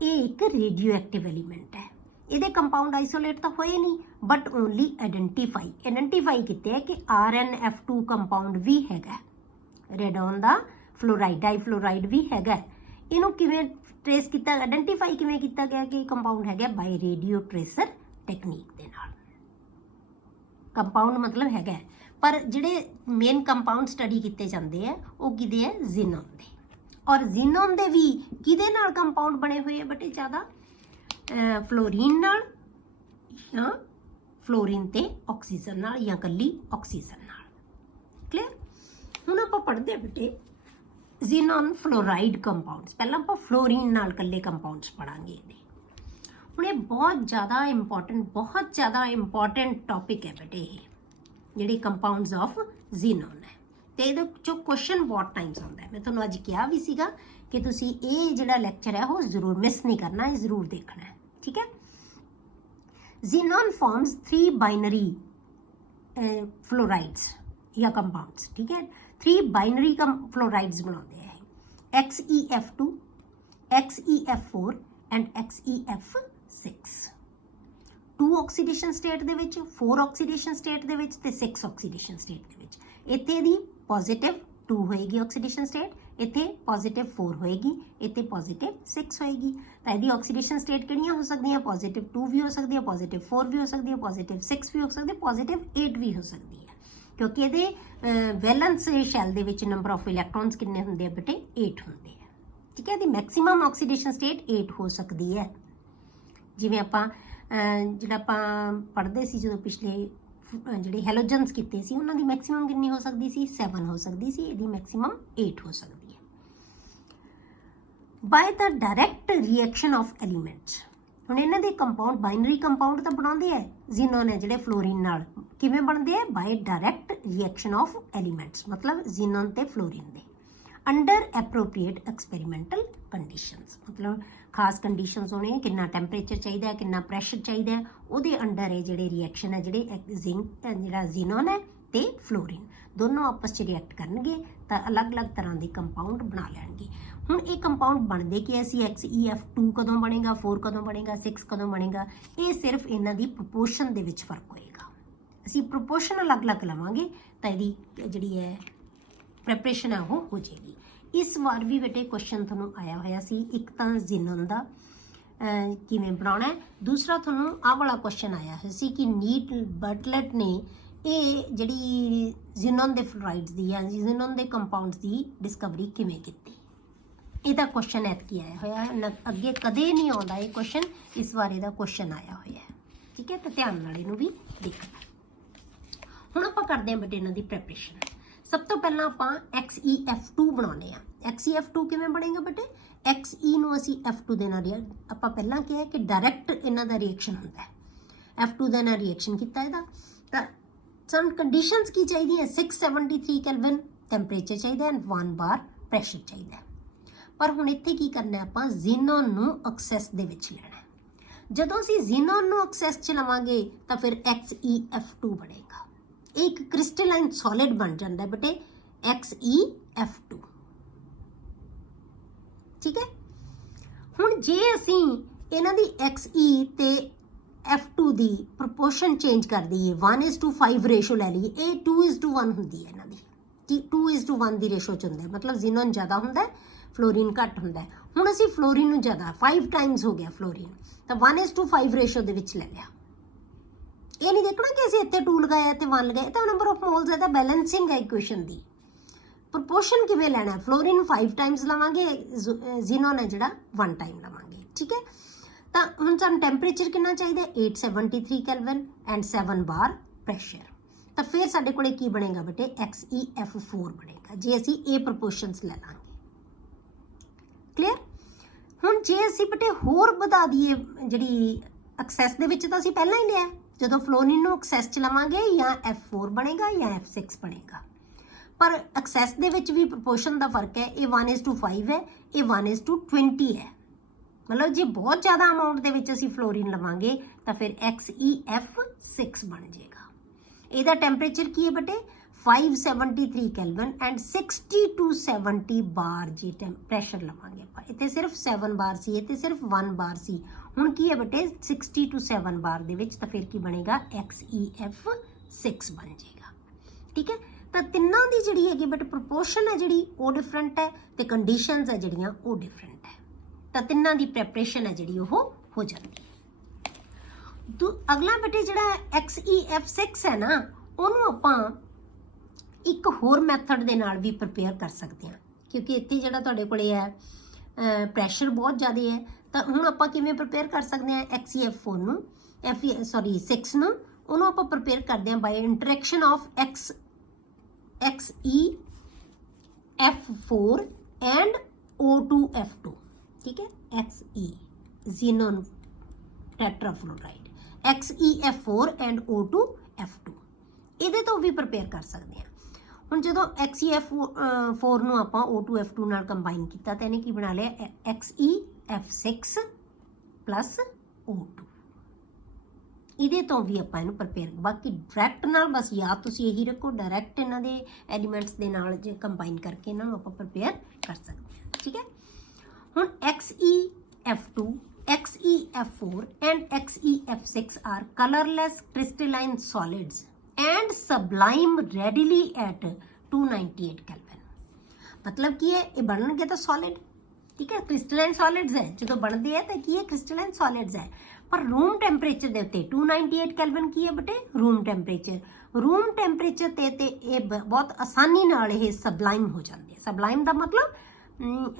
ਇਹ ਇੱਕ ਰੇਡੀਓ ਐਕਟਿਵ ਐਲੀਮੈਂਟ ਹੈ, ਇਹਦੇ ਕੰਪਾਊਂਡ ਆਈਸੋਲੇਟ ਤਾਂ ਹੋਏ ਨਹੀਂ, ਬਟ ਓਨਲੀ ਆਇਡੈਂਟੀਫਾਈ ਕੀਤੇ ਹੈ ਕਿ RnF2 ਕੰਪਾਊਂਡ ਵੀ ਹੈਗਾ, ਰੇਡੋਨ ਦਾ ਫਲੋਰਾਈਡ ਡਾਈਫਲੋਰਾਈਡ ਵੀ ਹੈਗਾ। ਇਹਨੂੰ ਕਿਵੇਂ ਟ੍ਰੇਸ ਕੀਤਾ, ਆਇਡੈਂਟੀਫਾਈ ਕਿਵੇਂ ਕੀਤਾ ਗਿਆ ਕਿ ਕੰਪਾਊਂਡ ਹੈਗਾ, ਬਾਈ ਰੇਡੀਓ ਟ੍ਰੇਸਰ ਟੈਕਨੀਕ ਦੇ ਨਾਲ। ਕੰਪਾਊਂਡ ਮਤਲਬ ਹੈਗਾ, ਪਰ ਜਿਹੜੇ ਮੇਨ ਕੰਪਾਊਂਡ ਸਟੱਡੀ ਕੀਤੇ ਜਾਂਦੇ ਆ ਉਹ ਕਿਹਦੇ ਹੈ, ਜ਼ੀਨੋਨ ਦੇ। ਔਰ ਜ਼ੀਨੋਨ ਦੇ ਵੀ ਕਿਹਦੇ ਨਾਲ ਕੰਪਾਊਂਡ ਬਣੇ ਹੋਏ ਆ ਬੇਟੇ, ਜ਼ਿਆਦਾ ਫਲੋਰੀਨ ਨਾਲ, ਜਾਂ ਫਲੋਰੀਨ ਤੇ ਆਕਸੀਜਨ ਨਾਲ, ਜਾਂ ਇਕੱਲੀ ਆਕਸੀਜਨ ਨਾਲ। ਕਲੀਅਰ। ਹੁਣ ਆਪਾਂ ਪੜ੍ਹਦੇ ਆ ਬੇਟੇ ਜ਼ੀਨੋਨ ਫਲੋਰਾਈਡ ਕੰਪਾਊਂਡਸ। ਪਹਿਲਾਂ ਆਪਾਂ ਫਲੋਰੀਨ ਨਾਲ ਇਕੱਲੇ ਕੰਪਾਊਂਡਸ ਪੜਾਂਗੇ ਇਹਦੇ। ਹੁਣ ਇਹ ਬਹੁਤ ਜ਼ਿਆਦਾ ਇੰਪੋਰਟੈਂਟ ਟੌਪਿਕ ਹੈ ਬੇਟੇ, ਇਹ ਜਿਹੜੇ ਕੰਪਾਊਂਡਸ ਆਫ ਜ਼ੀਨੋਨ ਹੈ, ਤੇ ਇਹਦੇ ਚੋਂ ਕੁਐਸਚਨ ਬਹੁਤ ਟਾਈਮਸ ਆਉਂਦਾ ਹੈ। ਮੈਂ ਤੁਹਾਨੂੰ ਅੱਜ ਕਿਹਾ ਵੀ ਸੀਗਾ ਕਿ ਤੁਸੀਂ ਇਹ ਜਿਹੜਾ ਲੈਕਚਰ ਹੈ ਉਹ ਜ਼ਰੂਰ ਮਿਸ ਨਹੀਂ ਕਰਨਾ, ਇਹ ਜ਼ਰੂਰ ਦੇਖਣਾ ਹੈ। ਠੀਕ ਹੈ। ਜ਼ੀਨੋਨ ਫਾਰਮਸ 3 ਬਾਈਨਰੀ ਫਲੋਰਾइड्स या कंपाउंड्स। ठीक है। 3 बाइनरी फ्लोराइड्स बनाते हैं, XeF2, XeF4 and XeF6। 2 oxidation state दे विच, 4 ऑक्सीडेशन स्टेट दे विच ते 6 ऑक्सीडेशन स्टेट दे विच। इत्थे दी पॉजिटिव 2 होएगी ऑक्सीडेशन स्टेट, इत्थे पॉजिटिव 4 होएगी, इत्थे पॉजिटिव 6 होएगी। तो यदि ऑक्सीडेशन स्टेट किहड़ियां हो सकदियां, पॉजिटिव 2 भी हो सकती है, पॉजिटिव 4 भी हो सकती है, पॉजिटिव 6 भी हो सकती है, पॉजिटिव 8 भी हो सकती है, क्योंकि ये वैलेंस शैल दे विच नंबर ऑफ इलैक्ट्रॉन्स कितने होंदे हैं बेटे, 8 होंदे हैं। ठीक है। दी मैक्सिमम ऑक्सीडेशन स्टेट 8 हो सकती है। जिवें आपां जिहड़ा आपां पढ़दे सी जदों पिछले ਜਿਹੜੇ ਹੈਲੋਜਨਸ ਕੀਤੇ ਸੀ, ਉਹਨਾਂ ਦੀ ਮੈਕਸਿਮਮ ਕਿੰਨੀ ਹੋ ਸਕਦੀ ਸੀ, 7 ਹੋ ਸਕਦੀ ਸੀ, ਇਹਦੀ ਮੈਕਸਿਮਮ 8 ਹੋ ਸਕਦੀ ਹੈ। ਬਾय ਦ ਡਾਇਰੈਕਟ ਰਿਐਕਸ਼ਨ ਆਫ ਐਲੀਮੈਂਟਸ। ਹੁਣ ਇਹਨਾਂ ਦੇ ਕੰਪਾਊਂਡ ਬਾਈਨਰੀ ਕੰਪਾਊਂਡ ਤਾਂ ਬਣਾਉਂਦੇ ਆ ਜ਼ੀਨੋਨ ਹੈ ਜਿਹੜੇ ਫਲੋਰੀਨ ਨਾਲ, ਕਿਵੇਂ ਬਣਦੇ ਆ, ਬਾय ਡਾਇਰੈਕਟ ਰਿਐਕਸ਼ਨ ਆਫ ਐਲੀਮੈਂਟਸ, ਮਤਲਬ ਜ਼ੀਨੋਨ ਤੇ ਫਲੋਰੀਨ ਦੇ ਅੰਡਰ ਐਪਰੋਪਰੀਏਟ ਐਕਸਪੈਰੀਮੈਂਟਲ ਕੰਡੀਸ਼ਨਸ। ਮਤਲਬ ਖਾਸ ਕੰਡੀਸ਼ਨਸ ਹੋਣੇ, ਕਿੰਨਾ ਟੈਂਪਰੇਚਰ ਚਾਹੀਦਾ ਹੈ, ਕਿੰਨਾ ਪ੍ਰੈਸ਼ਰ ਚਾਹੀਦਾ ਹੈ, ਉਹਦੇ ਅੰਡਰ ਇਹ ਜਿਹੜੇ ਰਿਐਕਸ਼ਨ ਹੈ, ਜਿਹੜੇ ਜਿਹੜਾ ਜ਼ੀਨੋਨ ਹੈ ਤੇ ਫਲੋਰੀਨ ਦੋਨੋਂ ਆਪਸ 'ਚ ਰਿਐਕਟ ਕਰਨਗੇ ਤਾਂ ਅਲੱਗ-ਅਲੱਗ ਤਰ੍ਹਾਂ ਦੇ ਕੰਪਾਊਂਡ ਬਣਾ ਲੈਣਗੇ। ਹੁਣ ਇਹ ਕੰਪਾਊਂਡ ਬਣਦੇ ਕੀ ਅਸੀਂ, XeF2 ਕਦੋਂ ਬਣੇਗਾ, 4 ਕਦੋਂ ਬਣੇਗਾ, 6 ਕਦੋਂ ਬਣੇਗਾ, ਇਹ ਸਿਰਫ ਇਹਨਾਂ ਦੀ ਪ੍ਰੋਪੋਰਸ਼ਨ ਦੇ ਵਿੱਚ ਫਰਕ ਹੋਏਗਾ। ਅਸੀਂ ਪ੍ਰੋਪੋਰਸ਼ਨ ਅਲੱਗ-ਅਲੱਗ ਲਵਾਂਗੇ ਤਾਂ ਇਹਦੀ ਜਿਹੜੀ ਹੈ ਪ੍ਰੈਪਰੇਸ਼ਨ ਹੈ ਉਹ ਹੋ ਜਾਏਗੀ। ਇਸ ਵਾਰ ਵੀ ਬੇਟੇ ਕੁਐਸਚਨ ਤੁਹਾਨੂੰ ਆਇਆ ਹੋਇਆ ਸੀ, ਇੱਕ ਤਾਂ ਜ਼ੀਨੋਨ ਦਾ ਕਿਵੇਂ ਬਣਾਉਣਾ ਹੈ, ਦੂਸਰਾ ਤੁਹਾਨੂੰ ਆਹ ਵਾਲਾ ਕੁਐਸਚਨ ਆਇਆ ਹੋਇਆ ਸੀ ਕਿ ਨੀਟ ਬਰਟਲੈਟ ਨੇ ਇਹ ਜਿਹੜੀ ਜ਼ੀਨੋਨ ਦੇ ਫਲੋਰਾਈਡਸ ਦੀ ਜਾਂ ਜ਼ੀਨੋਨ ਦੇ ਕੰਪਾਊਂਡਸ ਦੀ ਡਿਸਕਵਰੀ ਕਿਵੇਂ ਕੀਤੀ। ਇਹਦਾ ਕੁਐਸਚਨ ਐਤਕੀ ਆਇਆ ਹੋਇਆ, ਅੱਗੇ ਕਦੇ ਨਹੀਂ ਆਉਂਦਾ ਇਹ ਕੁਐਸਚਨ, ਇਸ ਵਾਰ ਇਹਦਾ ਕੁਐਸਚਨ ਆਇਆ ਹੋਇਆ ਹੈ। ਠੀਕ ਹੈ। ਤਾਂ ਧਿਆਨ ਨਾਲ ਇਹਨੂੰ ਵੀ ਦੇਖਣਾ। ਹੁਣ ਆਪਾਂ ਕਰਦੇ ਹਾਂ ਬੇਟੇ ਇਹਨਾਂ ਦੀ ਪ੍ਰੈਪਰੇਸ਼ਨ। ਸਭ ਤੋਂ ਪਹਿਲਾਂ ਆਪਾਂ XeF2 ਬਣਾਉਣੇ ਆ। XeF2 ਕਿਵੇਂ ਬਣੇਗਾ ਬੇਟੇ, Xe ਨੂੰ ਅਸੀਂ F2 ਦੇ ਨਾਲ, ਆਪਾਂ ਪਹਿਲਾਂ ਕਿਹਾ ਕਿ ਡਾਇਰੈਕਟ ਇਹਨਾਂ ਦਾ ਰਿਐਕਸ਼ਨ ਹੁੰਦਾ ਹੈ। F2 ਦੇ ਨਾਲ ਰਿਐਕਸ਼ਨ ਕੀਤਾ ਇਹਦਾ, ਤਾਂ ਸਮ ਕੰਡੀਸ਼ਨਸ ਕੀ ਚਾਹੀਦੀਆਂ, 673 ਕੈਲਵਿਨ ਟੈਂਪਰੇਚਰ ਚਾਹੀਦਾ ਹੈ, 1 ਬਾਰ ਪ੍ਰੈਸ਼ਰ ਚਾਹੀਦਾ ਹੈ। ਪਰ ਹੁਣ ਇੱਥੇ ਕੀ ਕਰਨਾ, ਆਪਾਂ ਜ਼ੀਨੋਨ ਨੂੰ ਐਕਸੈਸ ਦੇ ਵਿੱਚ ਲੈਣਾ। ਜਦੋਂ ਅਸੀਂ ਜ਼ੀਨੋਨ ਨੂੰ ਐਕਸੈਸ 'ਚ ਲਵਾਂਗੇ ਤਾਂ ਫਿਰ XeF2 ਬਣੇਗਾ। ਇਹ ਇੱਕ ਕ੍ਰਿਸਟਲਾਈਨ ਸੋਲਿਡ ਬਣ ਜਾਂਦਾ ਬੇਟੇ, XeF2। ਠੀਕ ਹੈ। ਹੁਣ ਜੇ ਅਸੀਂ ਇਹਨਾਂ ਦੀ Xe ਤੇ F2 ਦੀ ਪ੍ਰੋਪੋਰਸ਼ਨ ਚੇਂਜ ਕਰ ਦਈਏ 1:5 ਰੇਸ਼ੋ ਲੈ ਲਈਏ, ਇਹ 2:1 ਹੁੰਦੀ ਹੈ ਇਹਨਾਂ ਦੀ, ਕਿ 2:1 ਦੀ ਰੇਸ਼ੋ 'ਚ ਹੁੰਦਾ, ਮਤਲਬ ਜ਼ੀਨੋਨ ਜ਼ਿਆਦਾ ਹੁੰਦਾ ਫਲੋਰੀਨ ਘੱਟ ਹੁੰਦਾ। ਹੁਣ ਅਸੀਂ ਫਲੋਰੀਨ ਨੂੰ ਜ਼ਿਆਦਾ 5 ਟਾਈਮਸ ਹੋ ਗਿਆ ਫਲੋਰੀਨ, ਤਾਂ 1:5 ਰੇਸ਼ੋ ਦੇ ਵਿੱਚ ਲੈ ਲਿਆ। ਇਹ ਨਹੀਂ ਦੇਖਣਾ ਕਿ ਅਸੀਂ ਇੱਥੇ 2 ਲਗਾਇਆ ਤੇ 1 ਲਗਾਇਆ, ਤਾਂ ਨੰਬਰ ਆਫ ਮੋਲਸ ਹੈ, ਤਾਂ ਬੈਲੈਂਸਿੰਗ ਹੈ ਇਕੁਏਸ਼ਨ ਦੀ। ਪ੍ਰੋਪੋਰਸ਼ਨ ਕਿਵੇਂ ਲੈਣਾ, ਫਲੋਰੀਨ 5 ਟਾਈਮਸ ਲਵਾਂਗੇ, ਜ਼ੀਨੋਨ ਹੈ ਜਿਹੜਾ 1 ਟਾਈਮ ਲਵਾਂਗੇ, ਠੀਕ ਹੈ। ਤਾਂ ਹੁਣ ਸਾਨੂੰ ਟੈਂਪਰੇਚਰ ਕਿੰਨਾ ਚਾਹੀਦਾ, 873 ਕੈਲਵਿਨ ਐਂਡ 7 ਬਾਰ ਪ੍ਰੈਸ਼ਰ। ਤਾਂ ਫਿਰ ਸਾਡੇ ਕੋਲੇ ਕੀ ਬਣੇਗਾ ਬੇਟੇ, XeF4 ਬਣੇਗਾ, ਜੇ ਅਸੀਂ ਇਹ ਪ੍ਰੋਪੋਰਸ਼ਨਸ ਲੈ ਲਾਂਗੇ। ਕਲੀਅਰ। ਹੁਣ ਜੇ ਅਸੀਂ ਬੇਟੇ ਹੋਰ ਵਧਾ ਦਈਏ, ਜਿਹੜੀ ਐਕਸੈਸ ਦੇ ਵਿੱਚ ਤਾਂ ਅਸੀਂ ਪਹਿਲਾਂ ਹੀ ਲਿਆ, ਜਦੋਂ ਫਲੋਰੀਨ ਨੂੰ ਐਕਸੈਸ 'ਚ ਲਵਾਂਗੇ ਜਾਂ F4 ਬਣੇਗਾ ਜਾਂ F6 ਬਣੇਗਾ, ਪਰ ਐਕਸੈਸ ਦੇ ਵਿੱਚ ਵੀ ਪ੍ਰੋਪੋਰਸ਼ਨ ਦਾ ਫਰਕ ਹੈ, ਇਹ 1:5 ਹੈ, ਇਹ 1:20 ਹੈ। ਮਤਲਬ ਜੇ ਬਹੁਤ ਜ਼ਿਆਦਾ ਅਮਾਊਂਟ ਦੇ ਵਿੱਚ ਅਸੀਂ ਫਲੋਰੀਨ ਲਵਾਂਗੇ ਤਾਂ ਫਿਰ XeF6 ਬਣ ਜਾਏਗਾ। ਇਹਦਾ ਟੈਂਪਰੇਚਰ ਕੀ ਹੈ ਬੇਟੇ, 573 ਕੈਲਵਿਨ ਐਂਡ 60 to 70 ਬਾਰ ਜੇ ਪ੍ਰੈਸ਼ਰ ਲਵਾਂਗੇ ਆਪਾਂ। ਇੱਥੇ ਸਿਰਫ 7 ਬਾਰ ਸੀ, ਇੱਥੇ ਸਿਰਫ 1 ਬਾਰ ਸੀ, ਹੁਣ ਕੀ ਹੈ ਬੇਟੇ 60 to 7 ਬਾਰ ਦੇ ਵਿੱਚ, ਤਾਂ ਫਿਰ ਕੀ ਬਣੇਗਾ, XeF6 ਬਣ ਜਾਏਗਾ, ਠੀਕ ਹੈ। ਤਾਂ ਤਿੰਨਾਂ ਦੀ ਜਿਹੜੀ ਹੈਗੀ ਬਟ ਪ੍ਰੋਪੋਰਸ਼ਨ ਹੈ ਜਿਹੜੀ ਉਹ ਡਿਫਰੈਂਟ ਹੈ, ਤੇ ਕੰਡੀਸ਼ਨਸ ਹੈ ਜਿਹੜੀਆਂ ਉਹ ਡਿਫਰੈਂਟ ਹੈ, ਤਾਂ ਤਿੰਨਾਂ ਦੀ ਪ੍ਰੈਪਰੇਸ਼ਨ ਹੈ ਜਿਹੜੀ ਉਹ ਹੋ ਜਾਂਦੀ ਹੈ। ਅਗਲਾ ਬੇਟੇ ਜਿਹੜਾ XeF6 ਹੈ ਨਾ, ਉਹਨੂੰ ਆਪਾਂ ਇੱਕ ਹੋਰ ਮੈਥਡ ਦੇ ਨਾਲ ਵੀ ਪ੍ਰਪੇਅਰ ਕਰ ਸਕਦੇ ਹਾਂ, ਕਿਉਂਕਿ ਇੱਥੇ ਜਿਹੜਾ ਤੁਹਾਡੇ ਕੋਲੇ ਹੈ ਪ੍ਰੈਸ਼ਰ ਬਹੁਤ ਜ਼ਿਆਦਾ ਹੈ। ਤਾਂ ਹੁਣ ਆਪਾਂ ਕਿਵੇਂ ਪ੍ਰਪੇਅਰ ਕਰ ਸਕਦੇ ਹਾਂ XeF4 ਨੂੰ, 6 ਨੂੰ, ਉਹਨੂੰ ਆਪਾਂ ਪ੍ਰਪੇਅਰ ਕਰਦੇ ਹਾਂ ਬਾਈ interaction of XeF4 and O2F2, ਠੀਕ ਹੈ। Xe ਜ਼ੀਨੋਨ ਟੈਟਰਾਫਲੋਰਾਈਡ, XeF4 ਐਂਡ O2F2, ਇਹਦੇ ਤੋਂ ਵੀ ਪ੍ਰਪੇਅਰ ਕਰ ਸਕਦੇ ਹਾਂ। ਹੁਣ ਜਦੋਂ XeF4 ਨੂੰ ਆਪਾਂ O2F2 ਨਾਲ ਕੰਬਾਈਨ ਕੀਤਾ ਤਾਂ ਇਹਨੇ ਕੀ ਬਣਾ ਲਿਆ, XeF6 plus O2। ਇਹਦੇ ਤੋਂ ਵੀ ਆਪਾਂ ਇਹਨੂੰ ਪ੍ਰਪੇਅਰ, ਬਾਕੀ ਡਾਇਰੈਕਟ ਨਾਲ ਬਸ ਯਾਦ ਤੁਸੀਂ ਇਹੀ ਰੱਖੋ, ਡਾਇਰੈਕਟ ਇਹਨਾਂ ਦੇ ਐਲੀਮੈਂਟਸ ਦੇ ਨਾਲ ਜੇ ਕੰਬਾਈਨ ਕਰਕੇ ਇਹਨਾਂ ਨੂੰ ਆਪਾਂ ਪ੍ਰਪੇਅਰ ਕਰ ਸਕਦੇ ਹਾਂ, ਠੀਕ ਹੈ। ਹੁਣ XeF2, XeF4 and XeF6 are colorless crystalline solids and sublime readily at 298 Kelvin। मतलब ਕੀ ਹੈ, ਇਹ ਬਣਨਗੇ ਤਾਂ ਸੋਲਿਡ, ਠੀਕ ਹੈ, ਕ੍ਰਿਸਟਲਾਈਨ ਸੋਲਿਡਸ ਹੈ। ਜਦੋਂ ਬਣਦੇ ਹੈ ਤਾਂ ਕੀ ਹੈ, ਕ੍ਰਿਸਟਲਾਈਨ ਸੋਲਿਡਸ ਹੈ, ਪਰ ਰੂਮ ਟੈਂਪਰੇਚਰ ਦੇ ਉੱਤੇ 298 ਕੈਲਵਿਨ ਕੀ ਹੈ ਬੇਟੇ, ਰੂਮ ਟੈਂਪਰੇਚਰ ਤੇ ਇਹ ਬਹੁਤ ਆਸਾਨੀ ਨਾਲ ਇਹ ਸਬਲਾਈਮ ਹੋ ਜਾਂਦੇ ਆ। ਸਬਲਾਈਮ ਦਾ ਮਤਲਬ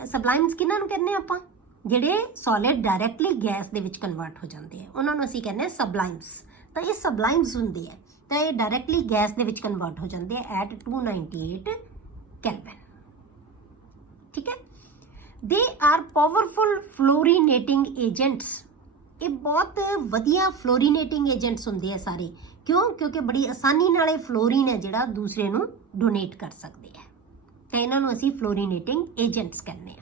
ਸਬਲਾਈਮਸ ਕਿਹਨਾਂ ਨੂੰ ਕਹਿੰਦੇ ਆਪਾਂ, ਜਿਹੜੇ ਸੋਲਿਡ ਡਾਇਰੈਕਟਲੀ ਗੈਸ ਦੇ ਵਿੱਚ ਕਨਵਰਟ ਹੋ ਜਾਂਦੇ ਆ, ਉਹਨਾਂ ਨੂੰ ਅਸੀਂ ਕਹਿੰਦੇ ਆ ਸਬਲਾਈਮਸ। ਤਾਂ ਇਹ ਸਬਲਾਈਮਸ ਹੁੰਦੇ ਆ, ਤਾਂ ਇਹ ਡਾਇਰੈਕਟਲੀ ਗੈਸ ਦੇ ਵਿੱਚ ਕਨਵਰਟ ਹੋ ਜਾਂਦੇ ਆ ਐਟ 298 ਕੈਲਵਿਨ, ਠੀਕ ਹੈ। ਦੇ ਆਰ ਪਾਵਰਫੁਲ ਫਲੋਰੀਨੇਟਿੰਗ ਏਜੰਟਸ, ਇਹ ਬਹੁਤ ਵਧੀਆ ਫਲੋਰੀਨੇਟਿੰਗ ਏਜੰਟਸ ਹੁੰਦੇ ਆ ਸਾਰੇ। ਕਿਉਂ, ਕਿਉਂਕਿ ਬੜੀ ਆਸਾਨੀ ਨਾਲ ਇਹ ਫਲੋਰੀਨ ਹੈ ਜਿਹੜਾ ਦੂਸਰੇ ਨੂੰ ਡੋਨੇਟ ਕਰ ਸਕਦੇ ਆ, ਤਾਂ ਇਹਨਾਂ ਨੂੰ ਅਸੀਂ ਫਲੋਰੀਨੇਟਿੰਗ ਏਜੰਟਸ ਕਹਿੰਦੇ ਆ।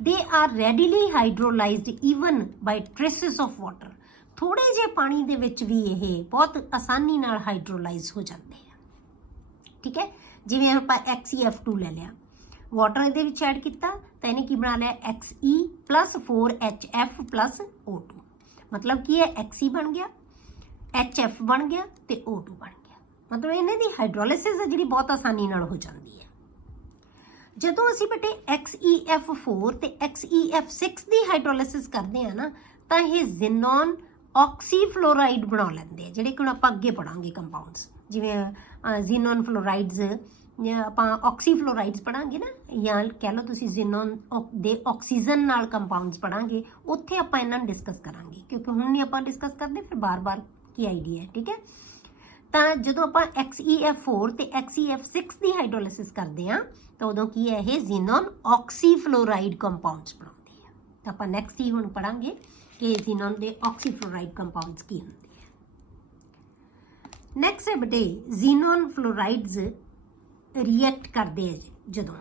They are readily hydrolysed even by traces of water, ਥੋੜੇ ਜਿਹੇ ਪਾਣੀ ਦੇ ਵਿੱਚ ਵੀ ਇਹ ਬਹੁਤ ਆਸਾਨੀ ਨਾਲ ਹਾਈਡਰੋਲਾਈਜ਼ ਹੋ ਜਾਂਦੇ ਆ, ਠੀਕ ਹੈ। ਜਿਵੇਂ ਆਪਾਂ XeF2 ਲੈ ਲਿਆ, ਵਾਟਰ ਇਹਦੇ ਵਿੱਚ ਐਡ ਕੀਤਾ ਤਾਂ ਇਹਨੇ ਕੀ ਬਣਾ ਲਿਆ, Xe plus 4HF plus O2, ਮਤਲਬ ਕੀ ਹੈ, Xe ਬਣ ਗਿਆ, HF ਬਣ ਗਿਆ ਤੇ O2 ਬਣ ਗਿਆ। ਮਤਲਬ ਇਹਨਾਂ ਦੀ ਹਾਈਡਰੋਲਿਸਿਸ ਹੈ ਜਿਹੜੀ ਬਹੁਤ ਆਸਾਨੀ ਨਾਲ ਹੋ ਜਾਂਦੀ ਹੈ। ਜਦੋਂ ਅਸੀਂ ਬੇਟੇ XeF4 ਤੇ XeF6 ਦੀ ਹਾਈਡਰੋਲਿਸਿਸ ਕਰਦੇ ਆ ਨਾ, ਤਾਂ ਇਹ ਜ਼ੀਨੋਨ ਆਕਸੀਫਲੋਰਾਈਡ ਬਣਾ ਲੈਂਦੇ ਆ, ਜਿਹੜੇ ਕਿ ਹੁਣ ਆਪਾਂ ਅੱਗੇ ਪੜਾਂਗੇ ਕੰਪਾਊਂਡਸ, ਜਿਵੇਂ ਜ਼ੀਨੋਨ ਫਲੋਰਾਈਡਸ, ਆਪਾਂ ਆਕਸੀਫਲੋਰਾਈਡਸ ਪੜਾਂਗੇ ਨਾ, ਜਾਂ ਕਹਿ ਲਓ ਤੁਸੀਂ ਜ਼ੀਨੋਨ ਦੇ ਆਕਸੀਜਨ ਨਾਲ ਕੰਪਾਊਂਡਸ ਪੜਾਂਗੇ, ਉੱਥੇ ਆਪਾਂ ਇਹਨਾਂ ਨੂੰ ਡਿਸਕਸ ਕਰਾਂਗੇ, ਕਿਉਂਕਿ ਹੁਣ ਨਹੀਂ ਆਪਾਂ ਡਿਸਕਸ ਕਰਦੇ, ਫਿਰ ਬਾਰ-ਬਾਰ ਕੀ ਆਈਡੀਆ ਹੈ, ਠੀਕ ਹੈ। ਤਾਂ ਜਦੋਂ ਆਪਾਂ XeF4 ਤੇ XeF6 ਦੀ ਹਾਈਡਰੋਲਿਸਿਸ ਕਰਦੇ ਆ ਤਾਂ ਉਦੋਂ ਕੀ ਹੈ, ਇਹ ਜ਼ੀਨੋਨ ਆਕਸੀਫਲੋਰਾਈਡ ਕੰਪਾਊਂਡਸ ਬਣਾਉਂਦੇ ਆ। ਤਾਂ ਆਪਾਂ ਨੈਕਸਟ ਹੀ ਹੁਣ ਪੜਾਂਗੇ ਕਿ ਜ਼ੀਨੋਨ ਦੇ ਆਕਸੀਫਲੋਰਾਈਡ ਕੰਪਾਊਂਡਸ ਕੀ ਹੁੰਦੇ ਆ। ਨੈਕਸਟ ਹੈ ਬੇਟੇ, ਜ਼ੀਨੋਨ ਫਲੋਰਾਈਡਸ ਰਿਐਕਟ ਕਰਦੇ ਆ, ਜਦੋਂ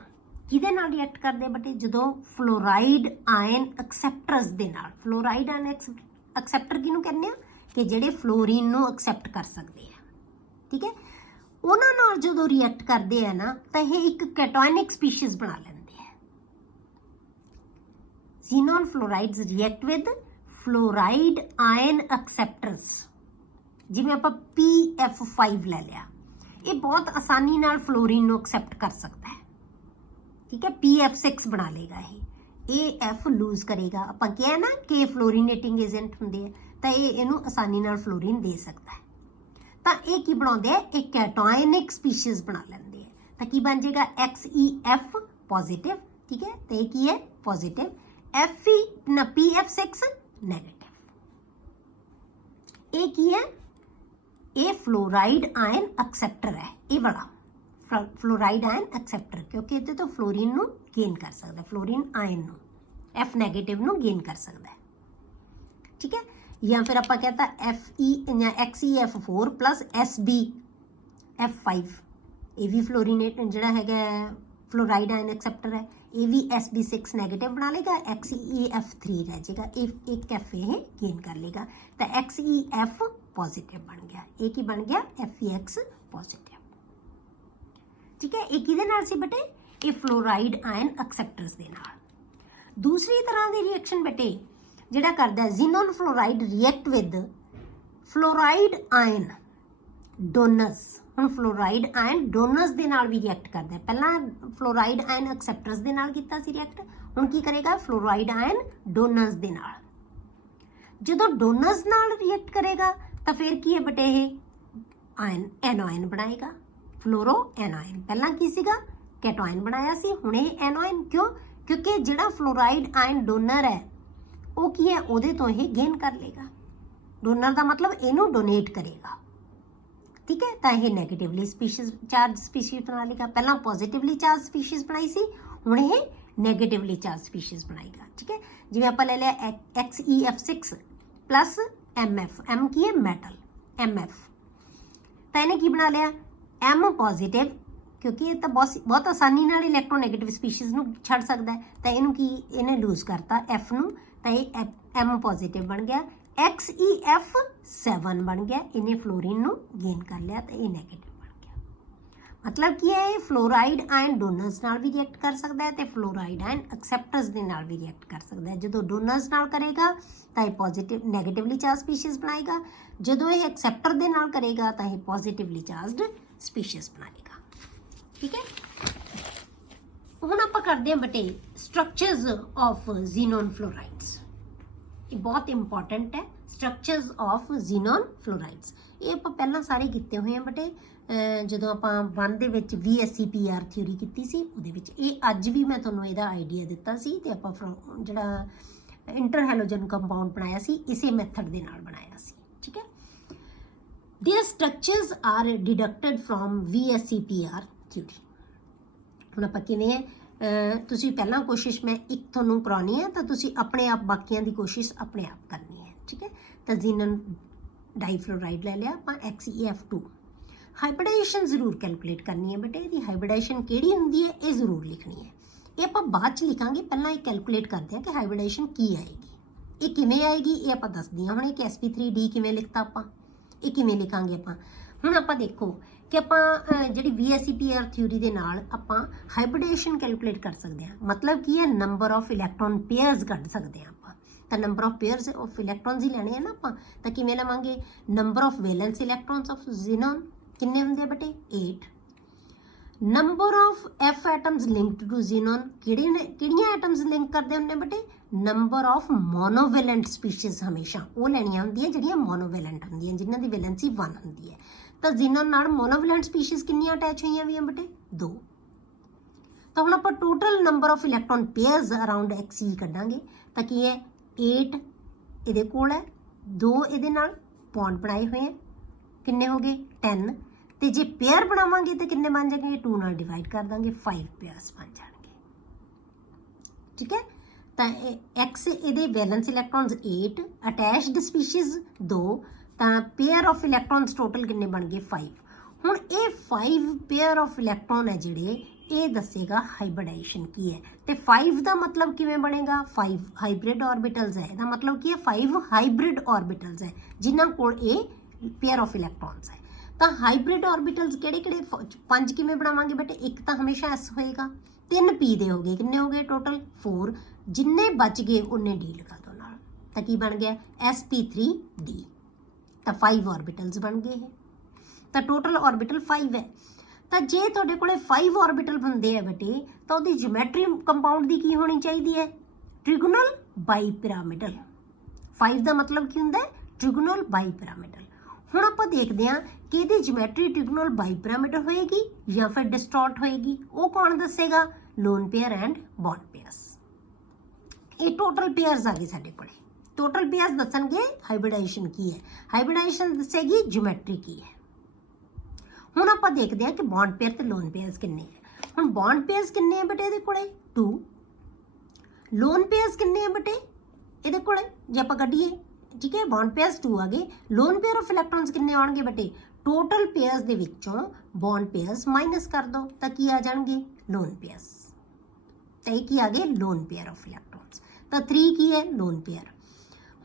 ਕਿਹਦੇ ਨਾਲ ਰਿਐਕਟ ਕਰਦੇ ਆ ਬੇਟੇ, ਜਦੋਂ ਫਲੋਰਾਈਡ ਆਇਨ ਐਕਸੈਪਟਰਸ ਦੇ ਨਾਲ। ਫਲੋਰਾਈਡ ਆਇਨ ਐਕਸੈਪਟਰ ਕਿਹਨੂੰ ਕਹਿੰਦੇ ਆ, ਕਿ ਜਿਹੜੇ ਫਲੋਰੀਨ ਨੂੰ ਐਕਸੈਪਟ ਕਰ ਸਕਦੇ ਆ, ਠੀਕ ਹੈ। ਉਹਨਾਂ ਨਾਲ ਜਦੋਂ ਰਿਐਕਟ ਕਰਦੇ ਆ ਨਾ, ਤਾਂ ਇਹ ਇੱਕ ਕੈਟਾਇਨਿਕ ਸਪੀਸ਼ੀਜ਼ ਬਣਾ ਲੈਂਦੇ ਆ। ਜ਼ੀਨੋਨ ਫਲੋਰਾਈਡਸ ਰਿਐਕਟ ਵਿਦ ਫਲੋਰਾਈਡ ਆਇਨ ਐਕਸੈਪਟਰਸ, ਜਿਵੇਂ ਆਪਾਂ PF5 ਲੈ ਲਿਆ, ਇਹ ਬਹੁਤ ਆਸਾਨੀ ਨਾਲ ਫਲੋਰੀਨ ਨੂੰ ਐਕਸੈਪਟ ਕਰ ਸਕਦਾ ਹੈ। ਠੀਕ ਹੈ, PF6 ਬਣਾ ਲੇਗਾ, ਇਹ AF ਲੂਜ਼ ਕਰੇਗਾ। ਆਪਾਂ ਕਿਹਾ ਨਾ ਕਿ ਫਲੋਰੀਨੇਟਿੰਗ ਏਜੰਟ ਹੁੰਦੇ ਆ, ਤਾਂ ਇਹ ਇਹਨੂੰ ਆਸਾਨੀ ਨਾਲ ਫਲੋਰੀਨ ਦੇ ਸਕਦਾ ਹੈ। ਤਾਂ ਇਹ ਕੀ ਬਣਾਉਂਦੇ ਆ, ਇਹ ਕੈਟਾਇਨਿਕ ਸਪੀਸ਼ੀਜ਼ ਬਣਾ ਲੈਂਦੇ ਆ। ਤਾਂ ਕੀ ਬਣ ਜਾਏਗਾ, XEF ਪੋਜ਼ਿਟਿਵ। ਠੀਕ ਹੈ, ਤੇ ਇਹ ਕੀ ਹੈ, ਪੋਜ਼ਿਟਿਵ। PF6 negative. ਇਹ ਕੀ ਹੈ, ਇਹ ਫਲੋਰਾਈਡ ਆਇਨ ਐਕਸੈਪਟਰ ਹੈ, ਇਹ ਵਾਲਾ ਫਲੋਰਾਈਡ ਆਇਨ ਐਕਸੈਪਟਰ, ਕਿਉਂਕਿ ਇਹਦੇ ਤੋਂ ਫਲੋਰੀਨ ਨੂੰ ਗੇਨ ਕਰ ਸਕਦਾ, ਫਲੋਰੀਨ ਆਇਨ ਨੂੰ, F ਨੈਗੇਟਿਵ ਨੂੰ ਗੇਨ ਕਰ ਸਕਦਾ ਹੈ। ਠੀਕ ਹੈ, ਜਾਂ ਫਿਰ ਆਪਾਂ ਕਹਤਾ FE ਜਾਂ XEF4 ਪਲੱਸ SBF5, ਇਹ ਵੀ ਫਲੋਰੀਨੇਟ ਜਿਹੜਾ ਹੈਗਾ ਫਲੋਰਾਈਡ ਆਇਨ ਐਕਸੈਪਟਰ ਹੈ, ਇਹ ਵੀ SB6 ਨੈਗੇਟਿਵ ਬਣਾ ਲੇਗਾ, XEF3 ਰਹਿ ਜਾਏਗਾ, ਇੱਕ F ਇਹ ਗੇਨ ਕਰ ਲੇਗਾ, ਤਾਂ XEF ਪੋਜ਼ਿਟਿਵ ਬਣ ਗਿਆ। ਇਹ ਕੀ ਬਣ ਗਿਆ, FEX ਪੋਜ਼ਿਟਿਵ। ਠੀਕ ਹੈ, ਇਹ ਕਿਹਦੇ ਨਾਲ ਸੀ ਬੇਟੇ, ਇਹ ਫਲੋਰਾਈਡ ਆਇਨ ਐਕਸੈਪਟਰਸ ਦੇ ਨਾਲ। ਦੂਸਰੀ ਤਰ੍ਹਾਂ ਦੀ ਰਿਐਕਸ਼ਨ ਬੇਟੇ ਜਿਹੜਾ ਕਰਦਾ, xenon fluoride react with fluoride ion donors. ਹੁਣ ਫਲੋਰਾਈਡ ਆਇਨ ਡੋਨਰਸ ਦੇ ਨਾਲ ਵੀ ਰਿਐਕਟ ਕਰਦਾ। ਪਹਿਲਾਂ ਫਲੋਰਾਈਡ ਆਇਨ ਐਕਸੈਪਟਰਸ ਦੇ ਨਾਲ ਕੀਤਾ ਸੀ ਰਿਐਕਟ, ਹੁਣ ਕੀ ਕਰੇਗਾ, ਫਲੋਰਾਈਡ ਆਇਨ ਡੋਨਰਸ ਦੇ ਨਾਲ। ਜਦੋਂ ਡੋਨਰਸ ਨਾਲ ਰਿਐਕਟ ਕਰੇਗਾ ਤਾਂ ਫਿਰ ਕੀ ਹੈ ਬੇਟੇ, ਇਹ ਆਇਨ ਐਨੋਇਨ ਬਣਾਏਗਾ, ਫਲੋਰੋ ਐਨੋਇਨ। ਪਹਿਲਾਂ ਕੀ ਸੀਗਾ, ਕੈਟੋਇਨ ਬਣਾਇਆ ਸੀ, ਹੁਣ ਇਹ ਐਨੋਇਨ। ਕਿਉਂ, ਕਿਉਂਕਿ ਜਿਹੜਾ ਫਲੋਰਾਈਡ ਆਇਨ ਡੋਨਰ ਹੈ ਉਹ ਕੀ ਹੈ, ਉਹਦੇ ਤੋਂ ਇਹ ਗੇਨ ਕਰ ਲੇਗਾ। ਡੋਨਰ ਦਾ ਮਤਲਬ ਇਹਨੂੰ ਡੋਨੇਟ ਕਰੇਗਾ। ਠੀਕ ਹੈ, ਤਾਂ ਇਹ ਨੈਗੇਟਿਵਲੀ ਸਪੀਸ਼ੀਜ਼ ਚਾਰਜ ਸਪੀਸ਼ੀਜ਼ ਬਣਾ ਲੇਗਾ। ਪਹਿਲਾਂ ਪੋਜ਼ਿਟਿਵਲੀ ਚਾਰਜ ਸਪੀਸ਼ੀਜ਼ ਬਣਾਈ ਸੀ, ਹੁਣ ਇਹ ਨੈਗੇਟਿਵਲੀ ਚਾਰਜ ਸਪੀਸ਼ੀਜ਼ ਬਣਾਏਗਾ। ਠੀਕ ਹੈ, ਜਿਵੇਂ ਆਪਾਂ ਲੈ ਲਿਆ XEF6 ਪਲੱਸ MF, M ਕੀ ਹੈ, ਮੈਟਲ, MF, ਤਾਂ ਇਹਨੇ ਕੀ ਬਣਾ ਲਿਆ, M ਪੋਜ਼ਿਟਿਵ, ਕਿਉਂਕਿ ਇਹ ਤਾਂ ਬਹੁਤ ਆਸਾਨੀ ਨਾਲ ਇਲੈਕਟ੍ਰੋਨੈਗੇਟਿਵ ਸਪੀਸ਼ੀਜ਼ ਨੂੰ ਛੱਡ ਸਕਦਾ ਹੈ, ਤਾਂ ਇਹਨੂੰ ਕੀ, ਇਹਨੇ ਲੂਜ਼ ਕਰਤਾ F ਨੂੰ, ਤਾਂ ਇਹ M ਪੋਜ਼ਿਟਿਵ ਬਣ ਗਿਆ। XEF7 ਬਣ ਗਿਆ, ਇਹਨੇ ਫਲੋਰੀਨ ਨੂੰ ਗੇਨ ਕਰ ਲਿਆ, ਤਾਂ ਇਹ ਨੈਗੇਟਿਵ ਬਣ ਗਿਆ। ਮਤਲਬ ਕੀ ਹੈ, ਇਹ ਫਲੋਰਾਈਡ ਆਇਨ ਡੋਨਰਸ ਨਾਲ ਵੀ ਰਿਐਕਟ ਕਰ ਸਕਦਾ ਹੈ ਤੇ ਫਲੋਰਾਈਡ ਆਇਨ ਐਕਸੈਪਟਰਸ ਦੇ ਨਾਲ ਵੀ ਰਿਐਕਟ ਕਰ ਸਕਦਾ ਹੈ। ਜਦੋਂ ਡੋਨਰਸ ਨਾਲ ਕਰੇਗਾ ਤਾਂ ਇਹ ਪੋਜ਼ਿਟਿਵ ਨੈਗੇਟਿਵਲੀ ਚਾਰਜ ਸਪੀਸ਼ੀਜ਼ ਬਣਾਏਗਾ, ਜਦੋਂ ਇਹ ਐਕਸੈਪਟਰ ਦੇ ਨਾਲ ਕਰੇਗਾ ਤਾਂ ਇਹ ਪੋਜ਼ਿਟਿਵਲੀ ਚਾਰਜਡ ਸਪੀਸ਼ੀਜ਼ ਬਣਾਏਗਾ। ਠੀਕ ਹੈ, ਹੁਣ ਆਪਾਂ ਕਰਦੇ ਹਾਂ ਬੇਟੇ ਸਟਰਕਚਰਸ ਆਫ ਜ਼ੀਨੋਨ ਫਲੋਰਾਈਡਸ। ਇਹ ਬਹੁਤ ਇੰਪੋਰਟੈਂਟ ਹੈ, ਸਟਰਕਚਰਸ ਆਫ ਜ਼ੀਨੋਨ ਫਲੋਰਾਈਡਸ। ਇਹ ਆਪਾਂ ਪਹਿਲਾਂ ਸਾਰੇ ਕੀਤੇ ਹੋਏ ਆ ਬੇਟੇ, ਜਦੋਂ ਆਪਾਂ 1 ਦੇ ਵਿੱਚ VSEPR ਥਿਊਰੀ ਕੀਤੀ ਸੀ ਉਹਦੇ ਵਿੱਚ। ਇਹ ਅੱਜ ਵੀ ਮੈਂ ਤੁਹਾਨੂੰ ਇਹਦਾ ਆਈਡੀਆ ਦਿੱਤਾ ਸੀ, ਤੇ ਆਪਾਂ ਜਿਹੜਾ ਇੰਟਰਹੈਲੋਜਨ ਕੰਪਾਊਂਡ ਬਣਾਇਆ ਸੀ ਇਸੇ ਮੈਥਡ ਦੇ ਨਾਲ ਬਣਾਇਆ ਸੀ। ਠੀਕ ਹੈ, their structures are deducted from VSEPR theory। ਹੁਣ ਆਪਾਂ ਕਿਵੇਂ ਤੁਸੀਂ ਪਹਿਲਾਂ ਕੋਸ਼ਿਸ਼ ਮੈਂ ਇੱਕ ਤੁਹਾਨੂੰ ਕਰਾਉਣੀ ਹੈ, ਤਾਂ ਤੁਸੀਂ ਆਪਣੇ ਆਪ ਬਾਕੀਆਂ ਦੀ ਕੋਸ਼ਿਸ਼ ਆਪਣੇ ਆਪ ਕਰਨੀ ਹੈ। ਠੀਕ ਹੈ, ਤਾਂ ਜ਼ੀਨਨ ਡਾਈਫਲੋਰਾਈਡ ਲੈ ਲਿਆ ਆਪਾਂ, XEF2। ਹਾਈਬ੍ਰਿਡਾਈਜੇਸ਼ਨ ਜ਼ਰੂਰ ਕੈਲਕੂਲੇਟ ਕਰਨੀ ਹੈ ਬੇਟੇ, ਇਹਦੀ ਹਾਈਬ੍ਰਿਡਾਈਜੇਸ਼ਨ ਕਿਹੜੀ ਹੁੰਦੀ ਹੈ ਇਹ ਜ਼ਰੂਰ ਲਿਖਣੀ ਹੈ। ਇਹ ਆਪਾਂ ਬਾਅਦ 'ਚ ਲਿਖਾਂਗੇ, ਪਹਿਲਾਂ ਇਹ ਕੈਲਕੂਲੇਟ ਕਰਦੇ ਹਾਂ ਕਿ ਹਾਈਬ੍ਰਿਡਾਈਜੇਸ਼ਨ ਕੀ ਆਏਗੀ, ਇਹ ਕਿਵੇਂ ਆਏਗੀ, ਇਹ ਆਪਾਂ ਦੱਸਦੀ ਹਾਂ। ਹੁਣ ਇੱਕ sp3d ਕਿਵੇਂ ਲਿਖਤਾ ਆਪਾਂ, ਇਹ ਕਿਵੇਂ ਲਿਖਾਂਗੇ ਆਪਾਂ। ਹੁਣ ਆਪਾਂ ਦੇਖੋ ਕਿ ਆਪਾਂ ਜਿਹੜੀ VSEPR ਥਿਊਰੀ ਦੇ ਨਾਲ ਆਪਾਂ ਹਾਈਬ੍ਰਿਡਾਈਜੇਸ਼ਨ ਕੈਲਕੂਲੇਟ ਕਰ ਸਕਦੇ ਹਾਂ। ਮਤਲਬ ਕੀ ਹੈ, ਨੰਬਰ ਆਫ ਇਲੈਕਟ੍ਰੋਨ ਪੇਅਰਸ ਕੱਢ ਸਕਦੇ ਹਾਂ ਆਪਾਂ, ਤਾਂ number of pairs of electrons ਹੀ ਲੈਣੇ ਆ ਨਾ ਆਪਾਂ। ਤਾਂ ਕਿਵੇਂ ਲਵਾਂਗੇ, number of valence electrons of xenon ਕਿੰਨੇ ਹੁੰਦੇ ਆ ਬੇਟੇ, 8। Number of F atoms linked to xenon, ਕਿਹੜੀਆਂ ਐਟਮਸ ਲਿੰਕ ਕਰਦੇ ਹੁੰਦੇ ਬੇਟੇ, ਨੰਬਰ ਆਫ ਮੋਨੋਵੈਲੈਂਟ ਸਪੀਸ਼ੀਜ਼ ਹਮੇਸ਼ਾ ਉਹ ਲੈਣੀਆਂ ਹੁੰਦੀਆਂ ਜਿਹੜੀਆਂ ਮੋਨੋਵੈਲੈਂਟ ਹੁੰਦੀਆਂ, ਜਿਨ੍ਹਾਂ ਦੀ ਵੈਲੈਂਸੀ 1 ਹੁੰਦੀ ਹੈ। ਤਾਂ ਜ਼ੀਨੋਨ ਨਾਲ ਮੋਨੋਵੈਲੈਂਟ ਸਪੀਸ਼ੀਜ਼ ਕਿੰਨੀਆਂ ਅਟੈਚ ਹੋਈਆਂ ਵੀ ਆ ਬੇਟੇ, 2। ਤਾਂ ਹੁਣ ਆਪਾਂ total number of electron pairs around XE ਕੱਢਾਂਗੇ, ਤਾਂ ਕੀ ਹੈ 8 ਇਹਦੇ ਕੋਲ ਹੈ, 2 ਇਹਦੇ ਨਾਲ ਬੌਂਡ ਬਣਾਏ ਹੋਏ ਆ, ਕਿੰਨੇ ਹੋ ਗਏ 10। ਤੇ ਜੇ ਪੇਅਰ ਬਣਾਵਾਂਗੇ ਤਾਂ ਕਿੰਨੇ ਬਣ ਜਾਣਗੇ, 2 ਨਾਲ ਡਿਵਾਈਡ ਕਰ ਦਾਂਗੇ, 5 ਪੇਅਰਸ ਬਣ ਜਾਣਗੇ। ਠੀਕ ਹੈ, ਤਾਂ X ਇਹਦੇ ਵੈਲੈਂਸ ਇਲੈਕਟ੍ਰੋਨਸ 8, ਅਟੈਚਡ ਸਪੀਸ਼ੀਜ਼ 2, ਤਾਂ ਪੇਅਰ ਆਫ ਇਲੈਕਟ੍ਰੋਨਸ ਟੋਟਲ ਕਿੰਨੇ ਬਣ ਗਏ 5। ਹੁਣ ਇਹ 5 ਪੇਅਰ ਆਫ ਇਲੈਕਟ੍ਰੋਨ ਹੈ ਜਿਹੜੇ, ਇਹ ਦੱਸੇਗਾ ਹਾਈਬ੍ਰਿਡਾਈਜੇਸ਼ਨ ਕੀ ਹੈ। ਤੇ 5 ਦਾ ਮਤਲਬ ਕਿਵੇਂ ਬਣੇਗਾ, 5 ਹਾਈਬ੍ਰਿਡ ਆਰਬਿਟਲਸ ਹੈ, ਇਹਦਾ ਮਤਲਬ ਕੀ ਹੈ 5 ਹਾਈਬ੍ਰਿਡ ਆਰਬਿਟਲਸ ਹੈ ਜਿਨ੍ਹਾਂ ਕੋਲ ਇਹ ਪੇਅਰ ਆਫ ਇਲੈਕਟ੍ਰੋਨਸ ਹੈ। ਤਾਂ ਹਾਈਬ੍ਰਿਡ ਆਰਬਿਟਲਸ ਕਿਹੜੇ 5 ਕਿਵੇਂ ਬਣਾਵਾਂਗੇ ਬੇਟੇ, ਇੱਕ ਤਾਂ ਹਮੇਸ਼ਾ S ਹੋਏਗਾ, 3 P ਦੇ ਹੋ ਗਏ, ਕਿੰਨੇ ਹੋ ਗਏ ਟੋਟਲ 4, ਜਿੰਨੇ ਬਚ ਗਏ ਉਹਨੇ D ਲਗਾ ਦੋ ਨਾਲ। ਤਾਂ ਕੀ ਬਣ ਗਿਆ sp3d। ਤਾਂ 5 ऑर्बिटल्स बन गए है। ਤਾਂ टोटल ऑर्बिटल 5 है। ਤਾਂ ਜੇ ਤੁਹਾਡੇ ਕੋਲੇ 5 ऑर्बिटल ਹੁੰਦੇ ਆ ਬੇਟੇ ਤਾਂ ਉਹਦੀ ਜਿਓਮੈਟਰੀ ਕੰਪਾਊਂਡ ਦੀ ਕੀ ਹੋਣੀ ਚਾਹੀਦੀ ਹੈ ਟ੍ਰਿਗੋਨਲ ਬਾਈਪਿਰਾਮਿਡਲ। 5 ਦਾ ਮਤਲਬ ਕੀ ਹੁੰਦਾ ਹੈ ਟ੍ਰਿਗੋਨਲ ਬਾਈਪਿਰਾਮਿਡਲ। ਹੁਣ ਆਪਾਂ ਦੇਖਦੇ ਹਾਂ ਕਿ ਇਹਦੀ ਜਿਓਮੈਟਰੀ ਟ੍ਰਿਗੋਨਲ ਬਾਈਪਿਰਾਮਿਡਲ ਹੋਏਗੀ ਜਾਂ ਫਿਰ ਡਿਸਟੋਰਟ ਹੋਏਗੀ। ਉਹ ਕੌਣ ਦੱਸੇਗਾ lone pair and bond pairs. ਇਹ ਟੋਟਲ ਪੇਅਰਸ ਆ ਗਏ ਸਾਡੇ ਕੋਲੇ। ਟੋਟਲ ਪੇਅਰਸ ਦੱਸਣਗੇ ਹਾਈਬ੍ਰਿਡਾਈਜੇਸ਼ਨ ਕੀ ਹੈ, ਹਾਈਬ੍ਰਿਡਾਈਜੇਸ਼ਨ ਦੱਸੇਗੀ ਜਿਓਮੈਟਰੀ ਕੀ ਹੈ। ਹੁਣ ਆਪਾਂ ਦੇਖਦੇ ਹਾਂ ਕਿ ਬੌਂਡ ਪੇਅਰ ਤੇ ਲੋਨ ਪੇਅਰਸ ਕਿੰਨੇ ਹੈ। ਹੁਣ ਬੌਂਡ ਪੇਅਰਸ ਕਿੰਨੇ ਆ ਬੇਟੇ ਇਹਦੇ ਕੋਲੇ 2। ਲੋਨ ਪੇਅਰਸ ਕਿੰਨੇ ਆ ਬੇਟੇ ਇਹਦੇ ਕੋਲੇ ਜੇ ਆਪਾਂ ਕੱਢੀਏ, ਠੀਕ ਹੈ ਬੌਂਡ ਪੇਅਰਸ 2 ਆ ਗਏ। ਲੋਨ ਪੇਅਰ ਆਫ ਇਲੈਕਟ੍ਰॉन्स ਕਿੰਨੇ ਆਉਣਗੇ ਬੇਟੇ ਟੋਟਲ ਪੇਅਰਸ ਦੇ ਵਿੱਚੋਂ ਬੌਂਡ ਪੇਅਰਸ ਮਾਈਨਸ ਕਰ ਦੋ ਤਾਂ ਕੀ ਆ ਜਾਣਗੇ ਲੋਨ ਪੇਅਰਸ। ਤਾਂ ਇਹ ਕੀ ਆ ਗਏ ਲੋਨ ਪੇਅਰ ਆਫ ਇਲੈਕਟ੍ਰॉन्स। ਤਾਂ 3 ਕੀ ਹੈ ਲੋਨ ਪੇਅਰ।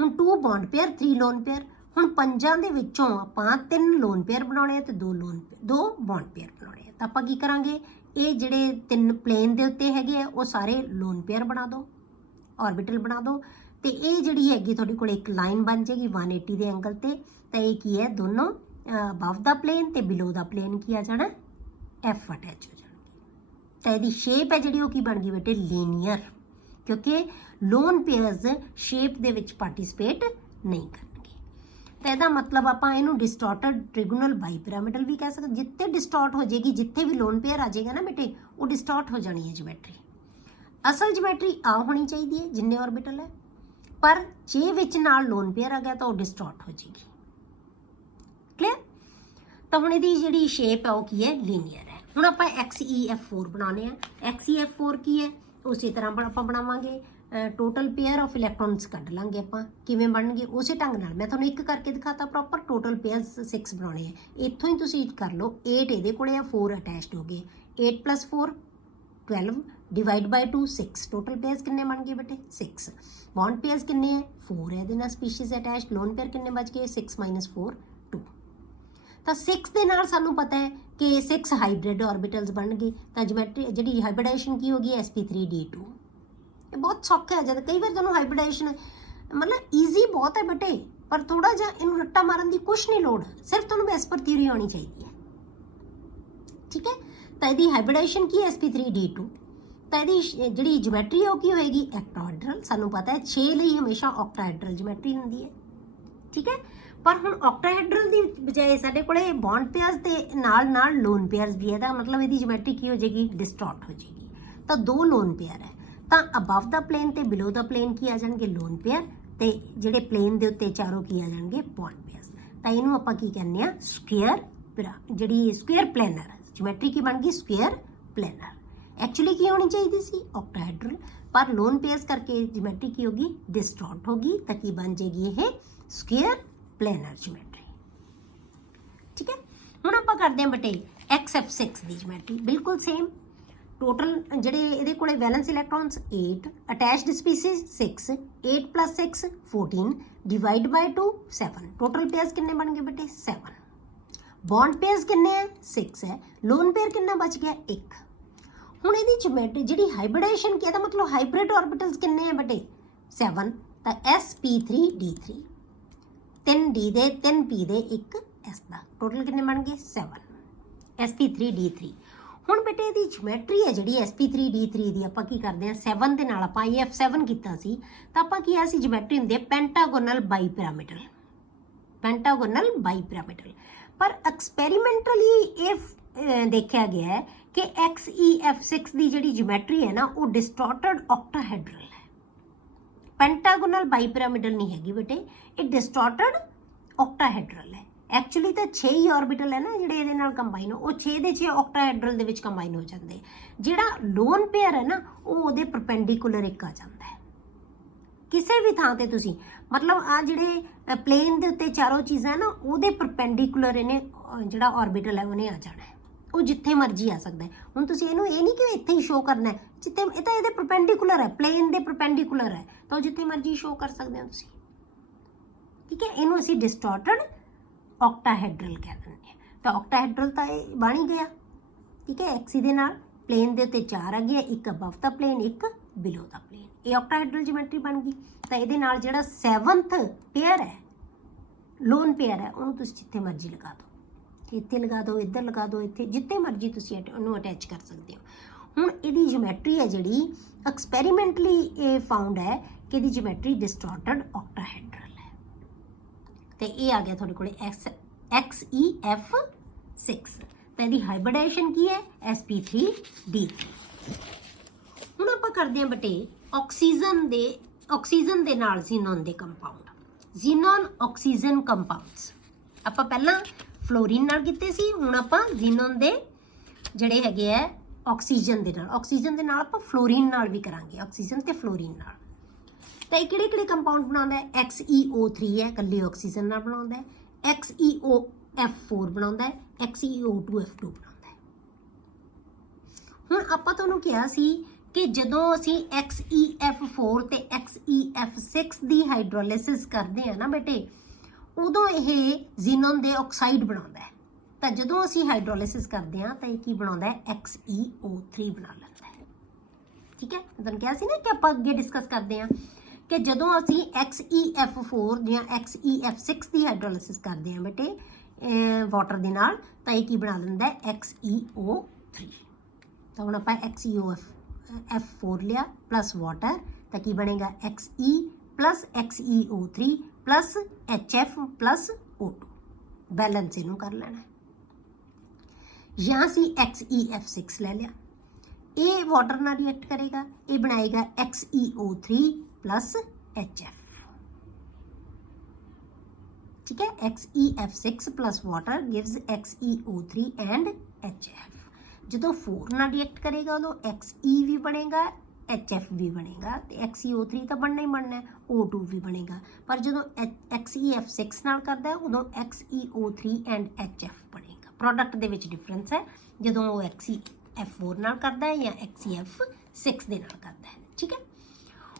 ਹੁਣ 2 ਬੌਂਡ ਪੇਅਰ 3 ਲੋਨ ਪੇਅਰ। ਹੁਣ ਪੰਜਾਂ ਦੇ ਵਿੱਚੋਂ ਆਪਾਂ 3 ਲੋਨ ਪੇਅਰ ਬਣਾਉਣੇ ਆ ਤੇ 2 ਬੌਂਡ ਪੇਅਰ ਬਣਾਉਣੇ ਆ। ਤਾਂ ਆਪਾਂ ਕੀ ਕਰਾਂਗੇ ਇਹ ਜਿਹੜੇ 3 ਪਲੇਨ ਦੇ ਉੱਤੇ ਹੈਗੇ ਆ ਉਹ ਸਾਰੇ ਲੋਨ ਪੇਅਰ ਬਣਾ ਦਿਓ, ऑर्बिटल ਬਣਾ ਦਿਓ। ਤੇ ਇਹ ਜਿਹੜੀ ਹੈਗੀ ਤੁਹਾਡੇ ਕੋਲ ਇੱਕ ਲਾਈਨ ਬਣ ਜਾਏਗੀ 180 ਦੇ ਐਂਗਲ ਤੇ। ਤਾਂ ਇਹ ਕੀ ਹੈ ਦੋਨੋਂ ਅਬਵ ਦਾ ਪਲੇਨ ਤੇ ਬਿਲੋ ਦਾ ਪਲੇਨ ਕੀ ਆ ਜਾਣਾ ਐਫ ਅਟੈਚ ਹੋ ਜਾਣਗੇ। ਤਾਂ ਇਹਦੀ ਸ਼ੇਪ ਹੈ ਜਿਹੜੀ ਉਹ ਕੀ ਬਣ ਗਈ ਬੇਟੇ ਲੀਨੀਅਰ, ਕਿਉਂਕਿ ਲੋਨ ਪੇਅਰਸ ਸ਼ੇਪ ਦੇ ਵਿੱਚ ਪਾਰਟਿਸਿਪੇਟ ਨਹੀਂ ਕਰਨਗੇ। ਤਾਂ ਇਹਦਾ ਮਤਲਬ ਆਪਾਂ ਇਹਨੂੰ ਡਿਸਟੋਰਟਡ ਟ੍ਰਿਗੋਨਲ ਬਾਈਪਿਰਾਮਿਡਲ ਵੀ ਕਹਿ ਸਕਦੇ। ਜਿੱਥੇ ਡਿਸਟੋਰਟ ਹੋ ਜਾਏਗੀ, ਜਿੱਥੇ ਵੀ ਲੋਨ ਪੇਅਰ ਆ ਜਾਏਗਾ ਨਾ ਬੇਟੇ ਉਹ ਡਿਸਟੋਰਟ ਹੋ ਜਾਣੀ ਹੈ ਜਿਓਮੈਟਰੀ। ਅਸਲ ਜਿਓਮੈਟਰੀ ਆ ਹੋਣੀ ਚਾਹੀਦੀ ਹੈ ਜਿੰਨੇ ऑर्बिटल ਹੈ, ਪਰ ਜੇ ਵਿੱਚ ਨਾਲ ਲੋਨ ਪੇਅਰ ਆ ਗਿਆ ਤਾਂ ਉਹ ਡਿਸਟੋਰਟ ਹੋ ਜਾਏਗੀ। ਕਲੀਅਰ। ਤਾਂ ਹੁਣ ਇਹਦੀ ਜਿਹੜੀ ਸ਼ੇਪ ਹੈ ਉਹ ਕੀ ਹੈ ਲੀਨੀਅਰ ਹੈ। ਹੁਣ ਆਪਾਂ XEF4 ਬਣਾਉਣੇ ਆ। XEF4 ਕੀ ਹੈ ਉਸੇ ਤਰ੍ਹਾਂ ਆਪਾਂ ਬਣਾਵਾਂਗੇ। ਟੋਟਲ ਪੇਅਰ ਆਫ ਇਲੈਕਟ੍ਰॉन्स ਕੱਢ ਲਾਂਗੇ ਆਪਾਂ। ਕਿਵੇਂ ਬਣਨਗੇ ਉਸੇ ਢੰਗ ਨਾਲ ਮੈਂ ਤੁਹਾਨੂੰ ਇੱਕ ਕਰਕੇ ਦਿਖਾਤਾ ਪ੍ਰੋਪਰ। ਟੋਟਲ ਪੇਅਰਸ 6 ਬਣਾਉਣੇ ਆ। ਇੱਥੋਂ ਹੀ ਤੁਸੀਂ ਕਰ ਲਓ 8 ਇਹਦੇ ਕੋਲੇ ਆ 4 ਅਟੈਚਡ ਹੋ ਗਏ। 8 + 4 12 डिवाइड बाय 2 6। टोटल पेयर्स कितने बन गए बेटे 6। बॉन्ड पेयर्स कितने हैं 4 है ਇਹਦੇ ਨਾਲ ਸਪੀਸੀਜ਼ ਅਟੈਚਡ। ਲੋਨ ਪੇਅਰ ਕਿੰਨੇ ਬਚ ਗਏ 6 - 4 2। ਤਾਂ 6 ਦੇ ਨਾਲ ਸਾਨੂੰ ਪਤਾ ਹੈ ਕਿ 6 ਹਾਈਬ੍ਰਿਡ ऑर्बिटल्स ਬਣ ਗਏ। ਤਾਂ ਜਿਓਮੈਟਰੀ ਜਿਹੜੀ ਹਾਈਬ੍ਰਿਡਾਈਜੇਸ਼ਨ ਕੀ ਹੋ ਗਈ sp3d2। ਇਹ ਬਹੁਤ ਸੌਖਾ ਹੈ। ਜਦ ਕਈ ਵਾਰ ਤੁਹਾਨੂੰ ਹਾਈਬ੍ਰਿਡਾਈਜੇਸ਼ਨ ਮਤਲਬ ਈਜ਼ੀ ਬਹੁਤ ਹੈ ਬੇਟੇ, ਪਰ ਥੋੜਾ ਜਿਹਾ ਇਹਨੂੰ ਰੱਟਾ ਮਾਰਨ ਦੀ ਕੁਛ ਨਹੀਂ ਲੋੜ, ਸਿਰਫ ਤੁਹਾਨੂੰ ਬੈਸ ਪਰ ਥਿਊਰੀ ਆਉਣੀ ਚਾਹੀਦੀ ਹੈ। ਠੀਕ ਹੈ। ਤਾਂ ਇਹਦੀ ਹਾਈਬ੍ਰਿਡਾਈਜੇਸ਼ਨ ਕੀ ਹੈ sp3d2। ਤਾਂ ਇਹਦੀ ਜਿਹੜੀ ਜਿਓਮੈਟਰੀ ਉਹ ਕੀ ਹੋਏਗੀ ਐਕਟਾਹਾਈਡਰਲ। ਸਾਨੂੰ ਪਤਾ ਹੈ 6 ਲਈ ਹਮੇਸ਼ਾ ਆਕਟਾਹਾਈਡਰਲ ਜਿਓਮੈਟਰੀ ਹੁੰਦੀ ਹੈ। ਠੀਕ ਹੈ। ਪਰ ਹੁਣ ਆਕਟਾਹਾਈਡਰਲ ਦੀ ਬਜਾਏ ਸਾਡੇ ਕੋਲੇ ਬੌਂਡ ਪੇਅਰਸ ਦੇ ਨਾਲ ਲੋਨ ਪੇਅਰਸ ਵੀ ਹੈ। ਇਹਦਾ ਮਤਲਬ ਇਹਦੀ ਜਿਓਮੈਟਰੀ ਕੀ ਹੋ ਜਾਏਗੀ ਡਿਸਟੋਰਟ ਹੋ ਜਾਏਗੀ। ਤਾਂ 2 ਲੋਨ ਪੇਅਰ ਹੈ ਤਾਂ ਅਬਵ ਦਾ ਪਲੇਨ ਤੇ ਬਿਲੋ ਦਾ ਪਲੇਨ ਕੀ ਆ ਜਾਣਗੇ ਲੋਨ ਪੇਅਰ, ਤੇ ਜਿਹੜੇ ਪਲੇਨ ਦੇ ਉੱਤੇ ਚਾਰੋਂ ਕੀ ਆ ਜਾਣਗੇ ਬੌਂਡ ਪੇਅਰਸ। ਤਾਂ ਇਹਨੂੰ ਆਪਾਂ ਕੀ ਕਹਿੰਦੇ ਆ ਸਕੁਅਰ ਜਿਹੜੀ ਸਕੁਅਰ ਪਲੈਨਰ ਜਿਓਮੈਟਰੀ ਕੀ ਬਣ ਗਈ ਸਕੁਅਰ ਪਲੈਨਰ। एक्चुअली की होनी चाहिए सी ऑक्टाहेड्रल, पर लोन पेयर्स करके जियोमेट्री की होगी डिस्टॉर्ट होगी, ताकि बन जाएगी ये स्क्वायर प्लेनर जियोमेट्री। ठीक है। हुण आपां करदे हां बटे XF6 दी जियोमेट्री बिल्कुल सेम। टोटल जिहड़े इहदे कोले valence electrons 8 attached species 6 8 + 6 14 divide by 2 7। Total pairs कितने बन गए बटे 7। बॉन्ड पेयर्स कितने हैं 6 है। लोन पेयर कितना बच गया 1। ਹੁਣ ਇਹਦੀ ਜਿਓਮੈਟਰੀ ਜਿਹੜੀ ਹਾਈਬ੍ਰਿਡਾਈਜੇਸ਼ਨ ਕੀ ਹੈ, ਤਾਂ ਮਤਲਬ ਹਾਈਬ੍ਰਿਡ ऑर्बिटल्स ਕਿੰਨੇ ਆ ਬੇਟੇ 7। ਤਾਂ sp3d3 3d ਦੇ 3p ਦੇ 1 s ਦਾ ਟੋਟਲ ਕਿੰਨੇ ਬਣ ਗਏ 7 sp3d3। ਹੁਣ ਬੇਟੇ ਇਹਦੀ ਜਿਓਮੈਟਰੀ ਹੈ ਜਿਹੜੀ sp3d3 ਦੀ ਆਪਾਂ ਕੀ ਕਰਦੇ ਹਾਂ 7 ਦੇ ਨਾਲ ਆਪਾਂ EF7 ਕੀਤਾ ਸੀ। ਤਾਂ ਆਪਾਂ ਕੀ ਆ ਸੀ ਜਿਓਮੈਟਰੀ ਹੁੰਦੀ ਹੈ ਪੈਂਟਾਗੋਨਲ ਬਾਈਪਿਰਾਮਿਡਲ। ਪੈਂਟਾਗੋਨਲ ਬਾਈਪਿਰਾਮਿਡਲ। ਪਰ ਐਕਸਪੈਰੀਮੈਂਟਲੀ ਇਹ ਦੇਖਿਆ ਗਿਆ ਹੈ ਕਿ XEF6 ਦੀ ਜਿਹੜੀ ਜਿਓਮੈਟਰੀ ਹੈ ਨਾ ਉਹ ਡਿਸਟੋਰਟਡ ਆਕਟਾਹਾਈਡਰਲ ਹੈ, ਪੈਂਟਾਗੋਨਲ ਬਾਈਪਿਰਾਮਿਡਲ ਨਹੀਂ ਹੈਗੀ ਬੇਟੇ, ਇਹ ਡਿਸਟੋਰਟਡ ਆਕਟਾਹਾਈਡਰਲ ਹੈ। ਐਕਚੁਅਲੀ ਤਾਂ 6 ਹੀ ऑर्बिटल ਹੈ ਨਾ ਜਿਹੜੇ ਇਹਦੇ ਨਾਲ ਕੰਬਾਈਨ ਉਹ 6 ਦੇ 6 ਆਕਟਾਹਾਈਡਰਲ ਦੇ ਵਿੱਚ ਕੰਬਾਈਨ ਹੋ ਜਾਂਦੇ। ਜਿਹੜਾ ਲੋਨ ਪੇਅਰ ਹੈ ਨਾ ਉਹ ਉਹਦੇ ਪਰਪੈਂਡੀਕੂਲਰ ਇੱਕ ਆ ਜਾਂਦਾ ਹੈ। ਕਿਸੇ ਵੀ ਥਾਂ ਤੇ ਤੁਸੀਂ ਮਤਲਬ ਆ ਜਿਹੜੇ ਪਲੇਨ ਦੇ ਉੱਤੇ ਚਾਰੋਂ ਚੀਜ਼ਾਂ ਨਾ ਉਹਦੇ ਪਰਪੈਂਡੀਕੂਲਰ ਇਹਨੇ ਜਿਹੜਾ ऑर्बिटल ਹੈ ਉਹਨੇ ਆ ਜਾਣਾ ਹੈ। ਉਹ ਜਿੱਥੇ ਮਰਜ਼ੀ ਆ ਸਕਦਾ ਹੈ। ਹੁਣ ਤੁਸੀਂ ਇਹਨੂੰ ਇਹ ਨਹੀਂ ਕਿ ਇੱਥੇ ਹੀ ਸ਼ੋਅ ਕਰਨਾ ਹੈ, ਜਿੱਥੇ ਇਹ ਤਾਂ ਇਹਦੇ ਪਰਪੈਂਡੀਕੂਲਰ ਹੈ, ਪਲੇਨ ਦੇ ਪਰਪੈਂਡੀਕੂਲਰ ਹੈ, ਤਾਂ ਉਹ ਜਿੱਥੇ ਮਰਜ਼ੀ ਸ਼ੋਅ ਕਰ ਸਕਦੇ ਹੋ ਤੁਸੀਂ। ਠੀਕ ਹੈ। ਇਹਨੂੰ ਅਸੀਂ ਡਿਸਟੋਰਟਡ ਆਕਟਾਹਾਈਡਰਲ ਕਹਿ ਦਿੰਦੇ ਹਾਂ। ਤਾਂ ਆਕਟਾਹਾਈਡਰਲ ਤਾਂ ਇਹ ਬਣ ਹੀ ਗਿਆ। ਠੀਕ ਹੈ। ਐਕਸੀ ਦੇ ਨਾਲ ਪਲੇਨ ਦੇ ਉੱਤੇ 4 ਆ ਗਿਆ, ਇੱਕ ਅਬਵ ਦਾ ਪਲੇਨ ਇੱਕ ਬਿਲੋ ਦਾ ਪਲੇਨ। ਇਹ ਆਕਟਾਹਾਈਡਰਲ ਜਿਓਮੈਟਰੀ ਬਣ ਗਈ। ਤਾਂ ਇਹਦੇ ਨਾਲ ਜਿਹੜਾ 7th ਪੇਅਰ ਹੈ, ਲੋਨ ਪੇਅਰ ਹੈ, ਉਹਨੂੰ ਤੁਸੀਂ ਜਿੱਥੇ ਮਰਜ਼ੀ ਲਗਾ ਦਿਓ, ਇੱਥੇ ਲਗਾ ਦਿਓ, ਇੱਧਰ ਲਗਾ ਦਿਓ, ਇੱਥੇ ਜਿੱਥੇ ਮਰਜ਼ੀ ਤੁਸੀਂ ਉਹਨੂੰ ਅਟੈਚ ਕਰ ਸਕਦੇ ਹੋ। ਹੁਣ ਇਹਦੀ ਜਿਓਮੈਟਰੀ ਹੈ ਜਿਹੜੀ ਐਕਸਪੈਰੀਮੈਂਟਲੀ ਇਹ ਫਾਊਂਡ ਹੈ ਕਿ ਇਹਦੀ ਜਿਓਮੈਟਰੀ ਡਿਸਟੋਰਟਡ ਆਕਟਾਹਾਈਡਰਲ ਹੈ। ਤੇ ਇਹ ਆ ਗਿਆ ਤੁਹਾਡੇ ਕੋਲੇ XeF6। ਤਾਂ ਇਹਦੀ ਹਾਈਬ੍ਰਿਡਾਈਜੇਸ਼ਨ ਕੀ ਹੈ? sp3d3। ਹੁਣ ਆਪਾਂ ਕਰਦੇ ਹਾਂ ਬਟੇ ਆਕਸੀਜਨ ਦੇ ਨਾਲ ਜ਼ੀਨੋਨ ਦੇ ਕੰਪਾਊਂਡ, ਜ਼ੀਨੋਨ ਆਕਸੀਜਨ ਕੰਪਾਊਂਡਸ। ਆਪਾਂ ਪਹਿਲਾਂ ਫਲੋਰੀਨ ਨਾਲ ਕੀਤੇ ਸੀ, ਹੁਣ ਆਪਾਂ ਜ਼ੀਨੋਨ ਦੇ ਜਿਹੜੇ ਹੈਗੇ ਆ ਆਕਸੀਜਨ ਦੇ ਨਾਲ ਆਪਾਂ ਫਲੋਰੀਨ ਨਾਲ ਵੀ ਕਰਾਂਗੇ, ਆਕਸੀਜਨ ਤੇ ਫਲੋਰੀਨ ਨਾਲ। ਤਾਂ ਇਹ ਕਿਹੜੇ ਕੰਪਾਊਂਡ ਬਣਾਉਂਦਾ ਹੈ? XeO3 ਹੈ, ਇਕੱਲੀ ਆਕਸੀਜਨ ਨਾਲ ਬਣਾਉਂਦਾ ਹੈ। XeOF4 ਬਣਾਉਂਦਾ ਹੈ, XeO2F2 ਬਣਾਉਂਦਾ ਹੈ। ਹੁਣ ਆਪਾਂ ਤੁਹਾਨੂੰ ਕਿਹਾ ਸੀ ਕਿ ਜਦੋਂ ਅਸੀਂ XeF4 ਤੇ XeF6 ਦੀ ਹਾਈਡਰੋਲਿਸਿਸ ਕਰਦੇ ਆ ਨਾ ਬੇਟੇ, ਉਦੋਂ ਇਹ ਜ਼ੀਨੋਨ ਦੇ ਆਕਸਾਈਡ ਬਣਾਉਂਦਾ ਹੈ। ਤਾਂ ਜਦੋਂ ਅਸੀਂ ਹਾਈਡਰੋਲਿਸਿਸ ਕਰਦੇ ਹਾਂ ਤਾਂ ਇਹ ਕੀ ਬਣਾਉਂਦਾ ਹੈ? XeO3 ਬਣਾ ਲੈਂਦਾ ਹੈ। ਠੀਕ ਹੈ, ਤੁਹਾਨੂੰ ਕਿਹਾ ਸੀ ਨਾ ਕਿ ਆਪਾਂ ਅੱਗੇ ਡਿਸਕਸ ਕਰਦੇ ਹਾਂ ਕਿ ਜਦੋਂ ਅਸੀਂ XeF4 ਜਾਂ XeF6 ਦੀ ਹਾਈਡਰੋਲਿਸਿਸ ਕਰਦੇ ਹਾਂ ਬੇਟੇ ਵਾਟਰ ਦੇ ਨਾਲ, ਤਾਂ ਇਹ ਕੀ ਬਣਾ ਲੈਂਦਾ ਹੈ? XeO3। ਤਾਂ ਹੁਣ ਆਪਾਂ XeF4 ਲਿਆ ਪਲੱਸ ਵਾਟਰ, ਤਾਂ ਕੀ ਬਣੇਗਾ? Xe plus XeO3 plus HF plus O2। Balance ਇਹਨੂੰ ਕਰ ਲੈਣਾ। ਜਾਂ ਅਸੀਂ XeF6 ਲੈ ਲਿਆ, ਇਹ ਵਾਟਰ ਨਾਲ ਰਿਐਕਟ ਕਰੇਗਾ, ਇਹ ਬਣਾਏਗਾ XeO3 plus HF। ठीक है, XeF6 plus water gives XeO3 and HF। ਜਦੋਂ 4 ਨਾਲ ਰਿਐਕਟ ਕਰੇਗਾ ਉਦੋਂ Xe ਵੀ ਬਣੇਗਾ, HF ਵੀ ਬਣੇਗਾ, ਤੇ XeO3 ਤਾਂ ਬਣਨਾ ਹੀ ਬਣਨਾ ਹੈ, O2 ਵੀ ਬਣੇਗਾ। ਪਰ ਜਦੋਂ XeF6 ਨਾਲ ਕਰਦਾ ਉਦੋਂ XeO3 and HF ਬਣੇਗਾ। ਪ੍ਰੋਡਕਟ ਦੇ ਵਿੱਚ ਡਿਫਰੈਂਸ ਹੈ ਜਦੋਂ ਉਹ XeF4 ਨਾਲ ਕਰਦਾ ਹੈ ਜਾਂ XeF6 ਦੇ ਨਾਲ ਕਰਦਾ ਹੈ। ਠੀਕ ਹੈ,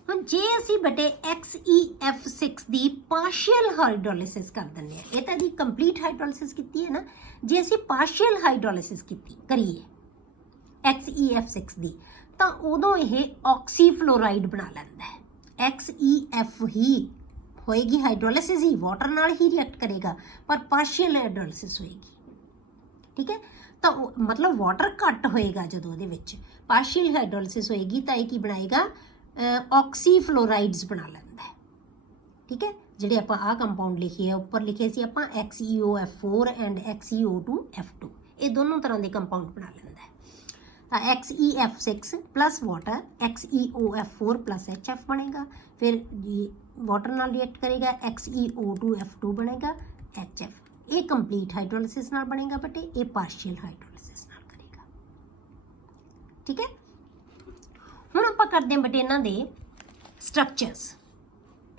ਹੁਣ ਜੇ ਅਸੀਂ ਬੇਟੇ XeF6 ਦੀ ਪਾਰਸ਼ੀਅਲ ਹਾਈਡਰੋਲਿਸਿਸ ਕਰ ਦਿੰਦੇ ਹਾਂ, ਇਹ ਤਾਂ ਇਹਦੀ ਕੰਪਲੀਟ ਹਾਈਡਰੋਲਿਸਿਸ ਕੀਤੀ ਹੈ ਨਾ, ਜੇ ਅਸੀਂ ਪਾਰਸ਼ੀਅਲ ਹਾਈਡਰੋਲਿਸਿਸ ਕਰੀਏ XeF6 ਦੀ, ਤਾਂ ਉਦੋਂ ਇਹ ਆਕਸੀਫਲੋਰਾਈਡ ਬਣਾ ਲੈਂਦਾ ਹੈ। XeF ਹੀ ਹੋਏਗੀ ਹਾਈਡਰੋਲਿਸਿਸ ਹੀ, ਵਾਟਰ ਨਾਲ ਹੀ ਰਿਐਕਟ ਕਰੇਗਾ, ਪਰ ਪਾਰਸ਼ੀਅਲ ਹਾਈਡਰੋਲਿਸਿਸ ਹੋਏਗੀ। ਠੀਕ ਹੈ, ਤਾਂ ਮਤਲਬ ਵਾਟਰ ਘੱਟ ਹੋਏਗਾ ਜਦੋਂ ਉਹਦੇ ਵਿੱਚ ਪਾਰਸ਼ੀਅਲ ਹਾਈਡਰੋਲਿਸਿਸ ਹੋਏਗੀ, ਤਾਂ ਇਹ ਕੀ ਬਣਾਏਗਾ? ਆਕਸੀਫਲੋਰਾਈਡਸ ਬਣਾ ਲੈਂਦਾ ਹੈ। ਠੀਕ ਹੈ, ਜਿਹੜੇ ਆਪਾਂ ਆਹ ਕੰਪਾਊਂਡ ਲਿਖੇ ਆ ਉੱਪਰ ਲਿਖੇ ਸੀ ਆਪਾਂ XeOF4 ਐਂਡ XeO2F2, ਇਹ ਦੋਨੋਂ ਤਰ੍ਹਾਂ ਦੇ ਕੰਪਾਊਂਡ ਬਣਾ ਲੈਂਦਾ ਹੈ। ਤਾਂ XeF6 plus water XeOF4 plus HF ਬਣੇਗਾ, ਫਿਰ ਵਾਟਰ ਨਾਲ ਰਿਐਕਟ ਕਰੇਗਾ XeO2F2 ਬਣੇਗਾ HF। ਇਹ ਕੰਪਲੀਟ ਹਾਈਡਰੋਲਿਸਿਸ ਨਾਲ ਬਣੇਗਾ, ਬਟ ਇਹ ਪਾਰਸ਼ੀਅਲ ਹਾਈਡਰੋਲਿਸਿਸ ਨਾਲ ਕਰੇਗਾ। ਠੀਕ ਹੈ, ਹੁਣ ਆਪਾਂ ਕਰਦੇ ਹਾਂ ਬੇਟੇ ਇਹਨਾਂ ਦੇ ਸਟਰਕਚਰਸ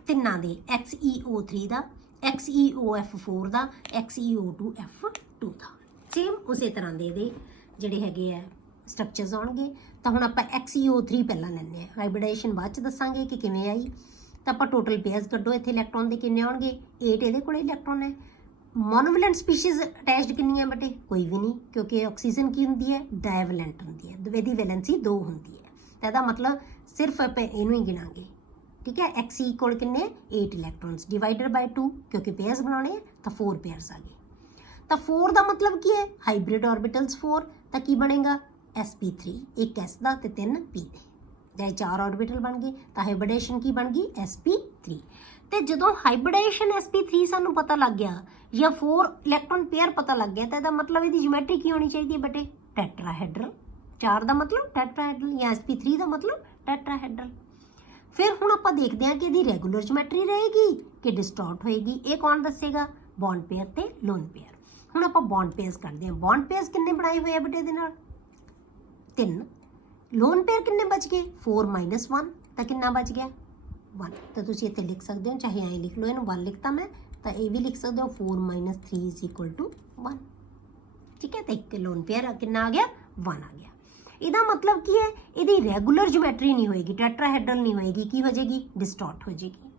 ਤਿੰਨਾਂ ਦੇ, XeO3 ਦਾ, XeOF4 ਦਾ, XeO2F2 ਦਾ। ਸੇਮ ਉਸੇ ਤਰ੍ਹਾਂ ਦੇ ਇਹਦੇ ਜਿਹੜੇ ਹੈਗੇ ਆ ਸਟਰਕਚਰਸ ਆਉਣਗੇ। ਤਾਂ ਹੁਣ ਆਪਾਂ XeO3 ਪਹਿਲਾਂ ਲੈਂਦੇ ਹਾਂ, ਹਾਈਬ੍ਰਿਡਾਈਜੇਸ਼ਨ ਬਾਅਦ 'ਚ ਦੱਸਾਂਗੇ ਕਿ ਕਿਵੇਂ ਆਈ। ਤਾਂ ਆਪਾਂ ਟੋਟਲ ਪੇਅਰਸ ਕੱਢੋ, ਇੱਥੇ ਇਲੈਕਟ੍ਰੋਨ ਦੇ ਕਿੰਨੇ ਆਉਣਗੇ? 8 ਇਹਦੇ ਕੋਲ ਇਲੈਕਟ੍ਰੋਨ ਹੈ। ਮੋਨੋਵੈਲੈਂਟ ਸਪੀਸ਼ੀਜ਼ ਅਟੈਚਡ ਕਿੰਨੀਆਂ ਬੇਟੇ? ਕੋਈ ਵੀ ਨਹੀਂ, ਕਿਉਂਕਿ ਆਕਸੀਜਨ ਕੀ ਹੁੰਦੀ ਹੈ? ਡਾਇਵੈਲੈਂਟ ਹੁੰਦੀ ਹੈ, ਇਹਦੀ ਵੈਲੈਂਸੀ 2 ਹੁੰਦੀ ਹੈ। ਤਾਂ ਇਹਦਾ ਮਤਲਬ ਸਿਰਫ ਆਪਾਂ ਇਹਨੂੰ ਹੀ ਗਿਣਾਂਗੇ। ਠੀਕ ਹੈ, Xe ਕੋਲ ਕਿੰਨੇ? 8 ਇਲੈਕਟ੍ਰੋਨਸ ਡਿਵਾਈਡਡ ਬਾਈ 2, ਕਿਉਂਕਿ ਪੇਅਰਸ ਬਣਾਉਣੇ ਤਾਂ 4 ਪੇਅਰਸ ਆ ਗਏ। ਤਾਂ 4 ਦਾ ਮਤਲਬ ਕੀ ਹੈ? ਹਾਈਬ੍ਰਿਡ ਆਰਬਿਟਲਸ 4। ਤਾਂ ਕੀ ਬਣੇਗਾ? sp3, ਇੱਕ S ਦਾ ਤੇ 3 P ਦੇ, ਜੇ 4 ਆਰਬਿਟਲ ਬਣ ਗਏ ਤਾਂ ਹਾਈਬ੍ਰਿਡੇਸ਼ਨ ਕੀ ਬਣ ਗਈ? sp3। ਤੇ ਜਦੋਂ ਹਾਈਬ੍ਰਿਡੇਸ਼ਨ sp3 ਸਾਨੂੰ ਪਤਾ ਲੱਗ ਗਿਆ ਜਾਂ 4 ਇਲੈਕਟ੍ਰੋਨ ਪੇਅਰ ਪਤਾ ਲੱਗ ਗਿਆ, ਤਾਂ ਇਹਦਾ ਮਤਲਬ ਇਹਦੀ ਜਿਓਮੈਟਰੀ ਕੀ ਹੋਣੀ ਚਾਹੀਦੀ ਹੈ ਬੇਟੇ? ਟੈਟਰਾਹੈਡਰਲ। 4 ਦਾ ਮਤਲਬ ਟੈਟਰਾਹੈਡਰਲ, ਜਾਂ sp3 ਦਾ ਮਤਲਬ ਟੈਟਰਾਹੈਡਰਲ। ਫਿਰ ਹੁਣ ਆਪਾਂ ਦੇਖਦੇ ਹਾਂ ਕਿ ਇਹਦੀ ਰੈਗੂਲਰ ਜਿਓਮੈਟਰੀ ਰਹੇਗੀ ਕਿ ਡਿਸਟੋਰਟ ਹੋਏਗੀ। ਇਹ ਕੌਣ ਦੱਸੇਗਾ? ਬੌਂਡ ਪੇਅਰ ਤੇ ਲੋਨ ਪੇਅਰ। ਹੁਣ ਆਪਾਂ ਬੌਂਡ ਪੇਅਰਸ ਕਰਦੇ ਹਾਂ। ਬੌਂਡ ਪੇਅਰਸ ਕਿੰਨੇ ਬਣਾਏ ਹੋਏ ਆ ਬੇਟੇ ਇਹਦੇ ਨਾਲ? 3। ਲੋਨ ਪੇਅਰ ਕਿੰਨੇ ਬਚ ਗਏ? 4 - 1, ਤਾਂ ਕਿੰਨਾ ਬਚ ਗਿਆ? 1। ਤਾਂ ਤੁਸੀਂ ਇੱਥੇ ਲਿਖ ਸਕਦੇ ਹੋ, ਚਾਹੇ ਐਂ ਲਿਖ ਲਓ, ਇਹਨੂੰ 1 ਲਿਖਤਾ ਮੈਂ, ਤਾਂ ਇਹ ਵੀ ਲਿਖ ਸਕਦੇ ਹੋ 4 - 3 = 1। ਠੀਕ ਹੈ, ਤਾਂ ਇੱਕ ਲੋਨ ਪੇਅਰ ਕਿੰਨਾ ਆ ਗਿਆ? 1 ਆ ਗਿਆ। ਇਹਦਾ ਮਤਲਬ ਕੀ ਹੈ? ਇਹਦੀ ਰੈਗੂਲਰ ਜਿਓਮੈਟਰੀ ਨਹੀਂ ਹੋਏਗੀ, ਟੈਟਰਾਹੈਡਰਲ ਨਹੀਂ ਹੋਏਗੀ, ਕੀ ਹੋ ਜਾਏਗੀ? ਡਿਸਟੋਰਟ ਹੋ ਜਾਏਗੀ।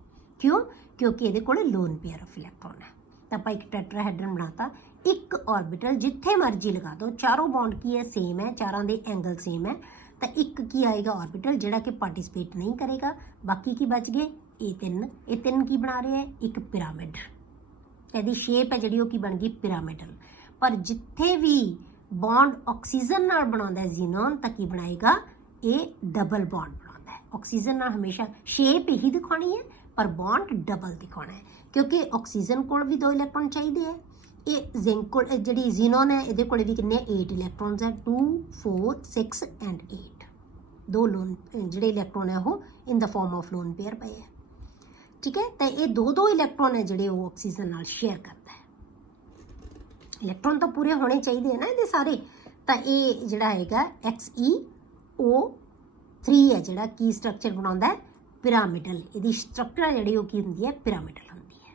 ਕਿਉਂ? ਕਿਉਂਕਿ ਇਹਦੇ ਕੋਲ ਲੋਨ ਪੇਅਰ ਆਫ ਇਲੈਕਟ੍ਰੋਨ ਹੈ। ਤਾਂ ਆਪਾਂ ਇੱਕ ਟੈਟਰਾਹੈਡਰਨ ਬਣਾਤਾ, ਇੱਕ ਆਰਬਿਟਲ ਜਿੱਥੇ ਮਰਜ਼ੀ ਲਗਾ ਦਿਓ, ਚਾਰੋਂ ਬੌਂਡ ਕੀ ਹੈ? ਸੇਮ ਹੈ, ਚਾਰਾਂ ਦੇ ਐਂਗਲ ਸੇਮ ਹੈ। ਤਾਂ ਇੱਕ ਕੀ ਆਏਗਾ ऑर्बिटल ਜਿਹੜਾ ਕਿ ਪਾਰਟਿਸਿਪੇਟ ਨਹੀਂ ਕਰੇਗਾ। ਬਾਕੀ ਕੀ ਬਚ ਗਏ ਇਹ ਤਿੰਨ ਕੀ ਬਣਾ ਰਹੇ ਹੈ ਇੱਕ ਪਿਰਾਮਿਡ। ਇਹਦੀ ਸ਼ੇਪ ਹੈ ਜਿਹੜੀ ਉਹ ਕੀ ਬਣ ਗਈ ਪਿਰਾਮਿਡਲ। ਪਰ ਜਿੱਥੇ ਵੀ ਬੌਂਡ ਆਕਸੀਜਨ ਨਾਲ ਬਣਾਉਂਦਾ ਜ਼ੀਨੋਨ ਤਾਂ ਕੀ ਬਣਾਏਗਾ ਇਹ ਡਬਲ ਬੌਂਡ ਬਣਾਉਂਦਾ ਹੈ। ਆਕਸੀਜਨ ਨਾਲ ਹਮੇਸ਼ਾ ਸ਼ੇਪ ਇਹੀ ਦਿਖਾਉਣੀ ਹੈ ਪਰ ਬੌਂਡ ਡਬਲ ਦਿਖਾਉਣਾ ਹੈ ਕਿਉਂਕਿ ਆਕਸੀਜਨ ਕੋਲ ਵੀ 2 ਇਲੈਕਟ੍ਰੋਨ ਚਾਹੀਦੇ ਹੈ। ਇਹ ਜ਼ਿੰਕ ਕੋਲ ਜਿਹੜੀ ਜ਼ੀਨੋਨ ਹੈ ਇਹਦੇ ਕੋਲ ਵੀ ਕਿੰਨੇ 8 ਇਲੈਕਟ੍ਰੋਨਸ ਹੈ 2 4 6 ਐਂਡ 8 ਦੋ ਲੋਨ ਜਿਹੜੇ ਇਲੈਕਟ੍ਰੋਨ ਹੈ ਉਹ ਇਨ ਦਾ ਫਾਰਮ ਆਫ ਲੋਨ ਪੇਅਰ ਪਏ ਹੈ। ਠੀਕ ਹੈ ਤਾਂ ਇਹ ਦੋ ਇਲੈਕਟ੍ਰੋਨ ਹੈ ਜਿਹੜੇ ਉਹ ਆਕਸੀਜਨ ਨਾਲ ਸ਼ੇਅਰ ਕਰਦਾ ਹੈ। ਇਲੈਕਟ੍ਰੋਨ ਤਾਂ ਪੂਰੇ ਹੋਣੇ ਚਾਹੀਦੇ ਹੈ ਨਾ ਇਹਦੇ ਸਾਰੇ। ਤਾਂ ਇਹ ਜਿਹੜਾ ਹੈਗਾ XeO3 ਹੈ ਜਿਹੜਾ ਕੀ ਸਟਰਕਚਰ ਬਣਾਉਂਦਾ ਹੈ ਪਿਰਾਮਿਡਲ। ਇਹਦੀ ਸਟਰਕਚਰ ਜਿਹੜੀ ਉਹ ਕੀ ਹੁੰਦੀ ਹੈ ਪਿਰਾਮਿਡਲ ਹੁੰਦੀ ਹੈ।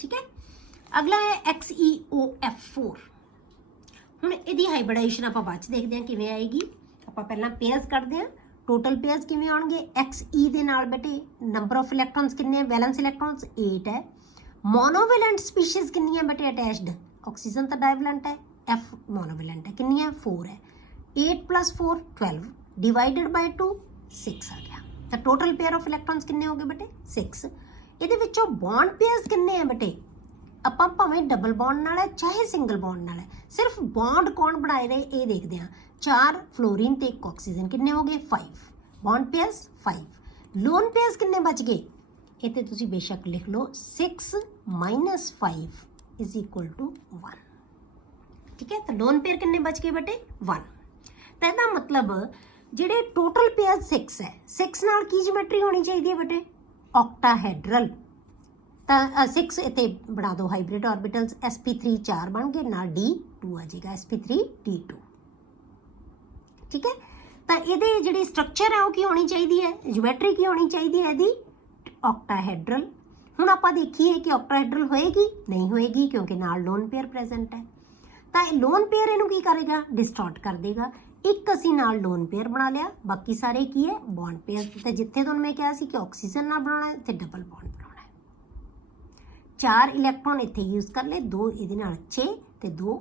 ਠੀਕ ਹੈ ਅਗਲਾ ਹੈ XeOF4। ਹੁਣ ਇਹਦੀ ਹਾਈਬ੍ਰਿਡਾਈਜੇਸ਼ਨ ਆਪਾਂ ਬਾਅਦ 'ਚ ਦੇਖਦੇ ਹਾਂ ਕਿਵੇਂ ਆਏਗੀ। ਆਪਾਂ ਪਹਿਲਾਂ ਪੇਅਰਸ ਕੱਢਦੇ ਹਾਂ। ਟੋਟਲ ਪੇਅਰਸ ਕਿਵੇਂ ਆਉਣਗੇ XE ਦੇ ਨਾਲ ਬੇਟੇ ਨੰਬਰ ਆਫ ਇਲੈਕਟ੍ਰੋਨਸ ਕਿੰਨੇ ਵੈਲੈਂਸ ਇਲੈਕਟ੍ਰੋਨਸ 8 ਹੈ। ਮੋਨੋਵੈਲੈਂਟ ਸਪੀਸ਼ੀਜ਼ ਕਿੰਨੀ ਹੈ ਬੇਟੇ ਅਟੈਚਡ ਆਕਸੀਜਨ ਤਾਂ ਡਾਈਵੈਲੈਂਟ ਹੈ F ਮੋਨੋਵੈਲੈਂਟ ਹੈ ਕਿੰਨੀ ਹੈ 4 ਹੈ। 8 + 4 12 ਡਿਵਾਈਡਡ ਬਾਈ 2 6 ਆ ਗਿਆ। ਤਾਂ ਟੋਟਲ ਪੇਅਰ ਆਫ ਇਲੈਕਟ੍ਰੋਨਸ ਕਿੰਨੇ ਹੋ ਗਏ ਬੇਟੇ 6। ਇਹਦੇ ਵਿੱਚੋਂ ਬੌਂਡ ਪੇਅਰਸ ਕਿੰਨੇ ਹੈ ਬੇਟੇ ਆਪਾਂ ਭਾਵੇਂ ਡਬਲ ਬੌਂਡ ਨਾਲ ਹੈ ਚਾਹੇ ਸਿੰਗਲ ਬੌਂਡ ਨਾਲ ਹੈ ਸਿਰਫ ਬੌਂਡ ਕੌਣ ਬਣਾਏ ਰਹੇ ਇਹ ਦੇਖਦੇ ਹਾਂ। 4 ਫਲੋਰੀਨ ਤੇ 1 ਆਕਸੀਜਨ ਕਿੰਨੇ ਹੋ ਗਏ 5 ਬੌਂਡ ਪੇਅਰਸ 5। ਲੋਨ ਪੇਅਰਸ ਕਿੰਨੇ ਬਚ ਗਏ ਇਹ ਤੇ ਤੁਸੀਂ ਬੇਸ਼ੱਕ ਲਿਖ ਲਓ 6 - 5 = 1। ਠੀਕ ਹੈ ਤਾਂ ਲੋਨ ਪੇਅਰ ਕਿੰਨੇ ਬਚ ਗਏ ਬੇਟੇ 1। ਤਾਂ ਇਹਦਾ ਮਤਲਬ ਜਿਹੜੇ ਟੋਟਲ ਪੇਅਰ 6 ਹੈ 6 ਨਾਲ ਕੀ ਜਿਓਮੈਟਰੀ ਹੋਣੀ ਚਾਹੀਦੀ ਹੈ ਬੇਟੇ ਔਕਟਾਹੈਡਰਲ। ਤਾਂ 6 ਇੱਥੇ ਬਣਾ ਦਿਓ ਹਾਈਬ੍ਰਿਡ ਆਰਬਿਟਲਸ sp3 4 ਬਣ ਗਏ ਨਾਲ d2 ਆ ਜਾਏਗਾ sp3 d2। ਠੀਕ ਹੈ ਤਾਂ ਇਹਦੇ ਜਿਹੜੀ ਸਟਰਕਚਰ ਹੈ ਉਹ ਕੀ ਹੋਣੀ ਚਾਹੀਦੀ ਹੈ ਜਿਓਮੈਟਰੀ ਕੀ ਹੋਣੀ ਚਾਹੀਦੀ ਹੈ ਇਹਦੀ ਔਕਟਾਹੈਡਰਲ। ਹੁਣ ਆਪਾਂ ਦੇਖੀਏ ਕਿ ਔਕਟਾਹੈਡਰਲ ਹੋਏਗੀ ਨਹੀਂ ਹੋਏਗੀ ਕਿਉਂਕਿ ਨਾਲ ਲੋਨ ਪੇਅਰ ਪ੍ਰੈਜ਼ੈਂਟ ਹੈ। ਤਾਂ ਇਹ ਲੋਨ ਪੇਅਰ ਇਹਨੂੰ ਕੀ ਕਰੇਗਾ ਡਿਸਟੋਰਟ ਕਰ ਦੇਗਾ। ਇੱਕ ਅਸੀਂ ਨਾਲ ਲੋਨ ਪੇਅਰ ਬਣਾ ਲਿਆ ਬਾਕੀ ਸਾਰੇ ਕੀ ਹੈ ਬੌਂਡ ਪੇਅਰ। ਤਾਂ ਜਿੱਥੇ ਤੁਹਾਨੂੰ ਮੈਂ ਕਿਹਾ ਸੀ ਕਿ ਆਕਸੀਜਨ ਨਾਲ ਬਣਾਉਣਾ ਹੈ ਉੱਥੇ ਡਬਲ ਬੌਂਡ ਬਣਾਉਣਾ ਹੈ। 4 ਇਲੈਕਟ੍ਰੋਨ ਇੱਥੇ ਯੂਜ਼ ਕਰ ਲਏ 2 ਇਹਦੇ ਨਾਲ 6 ਤੇ 2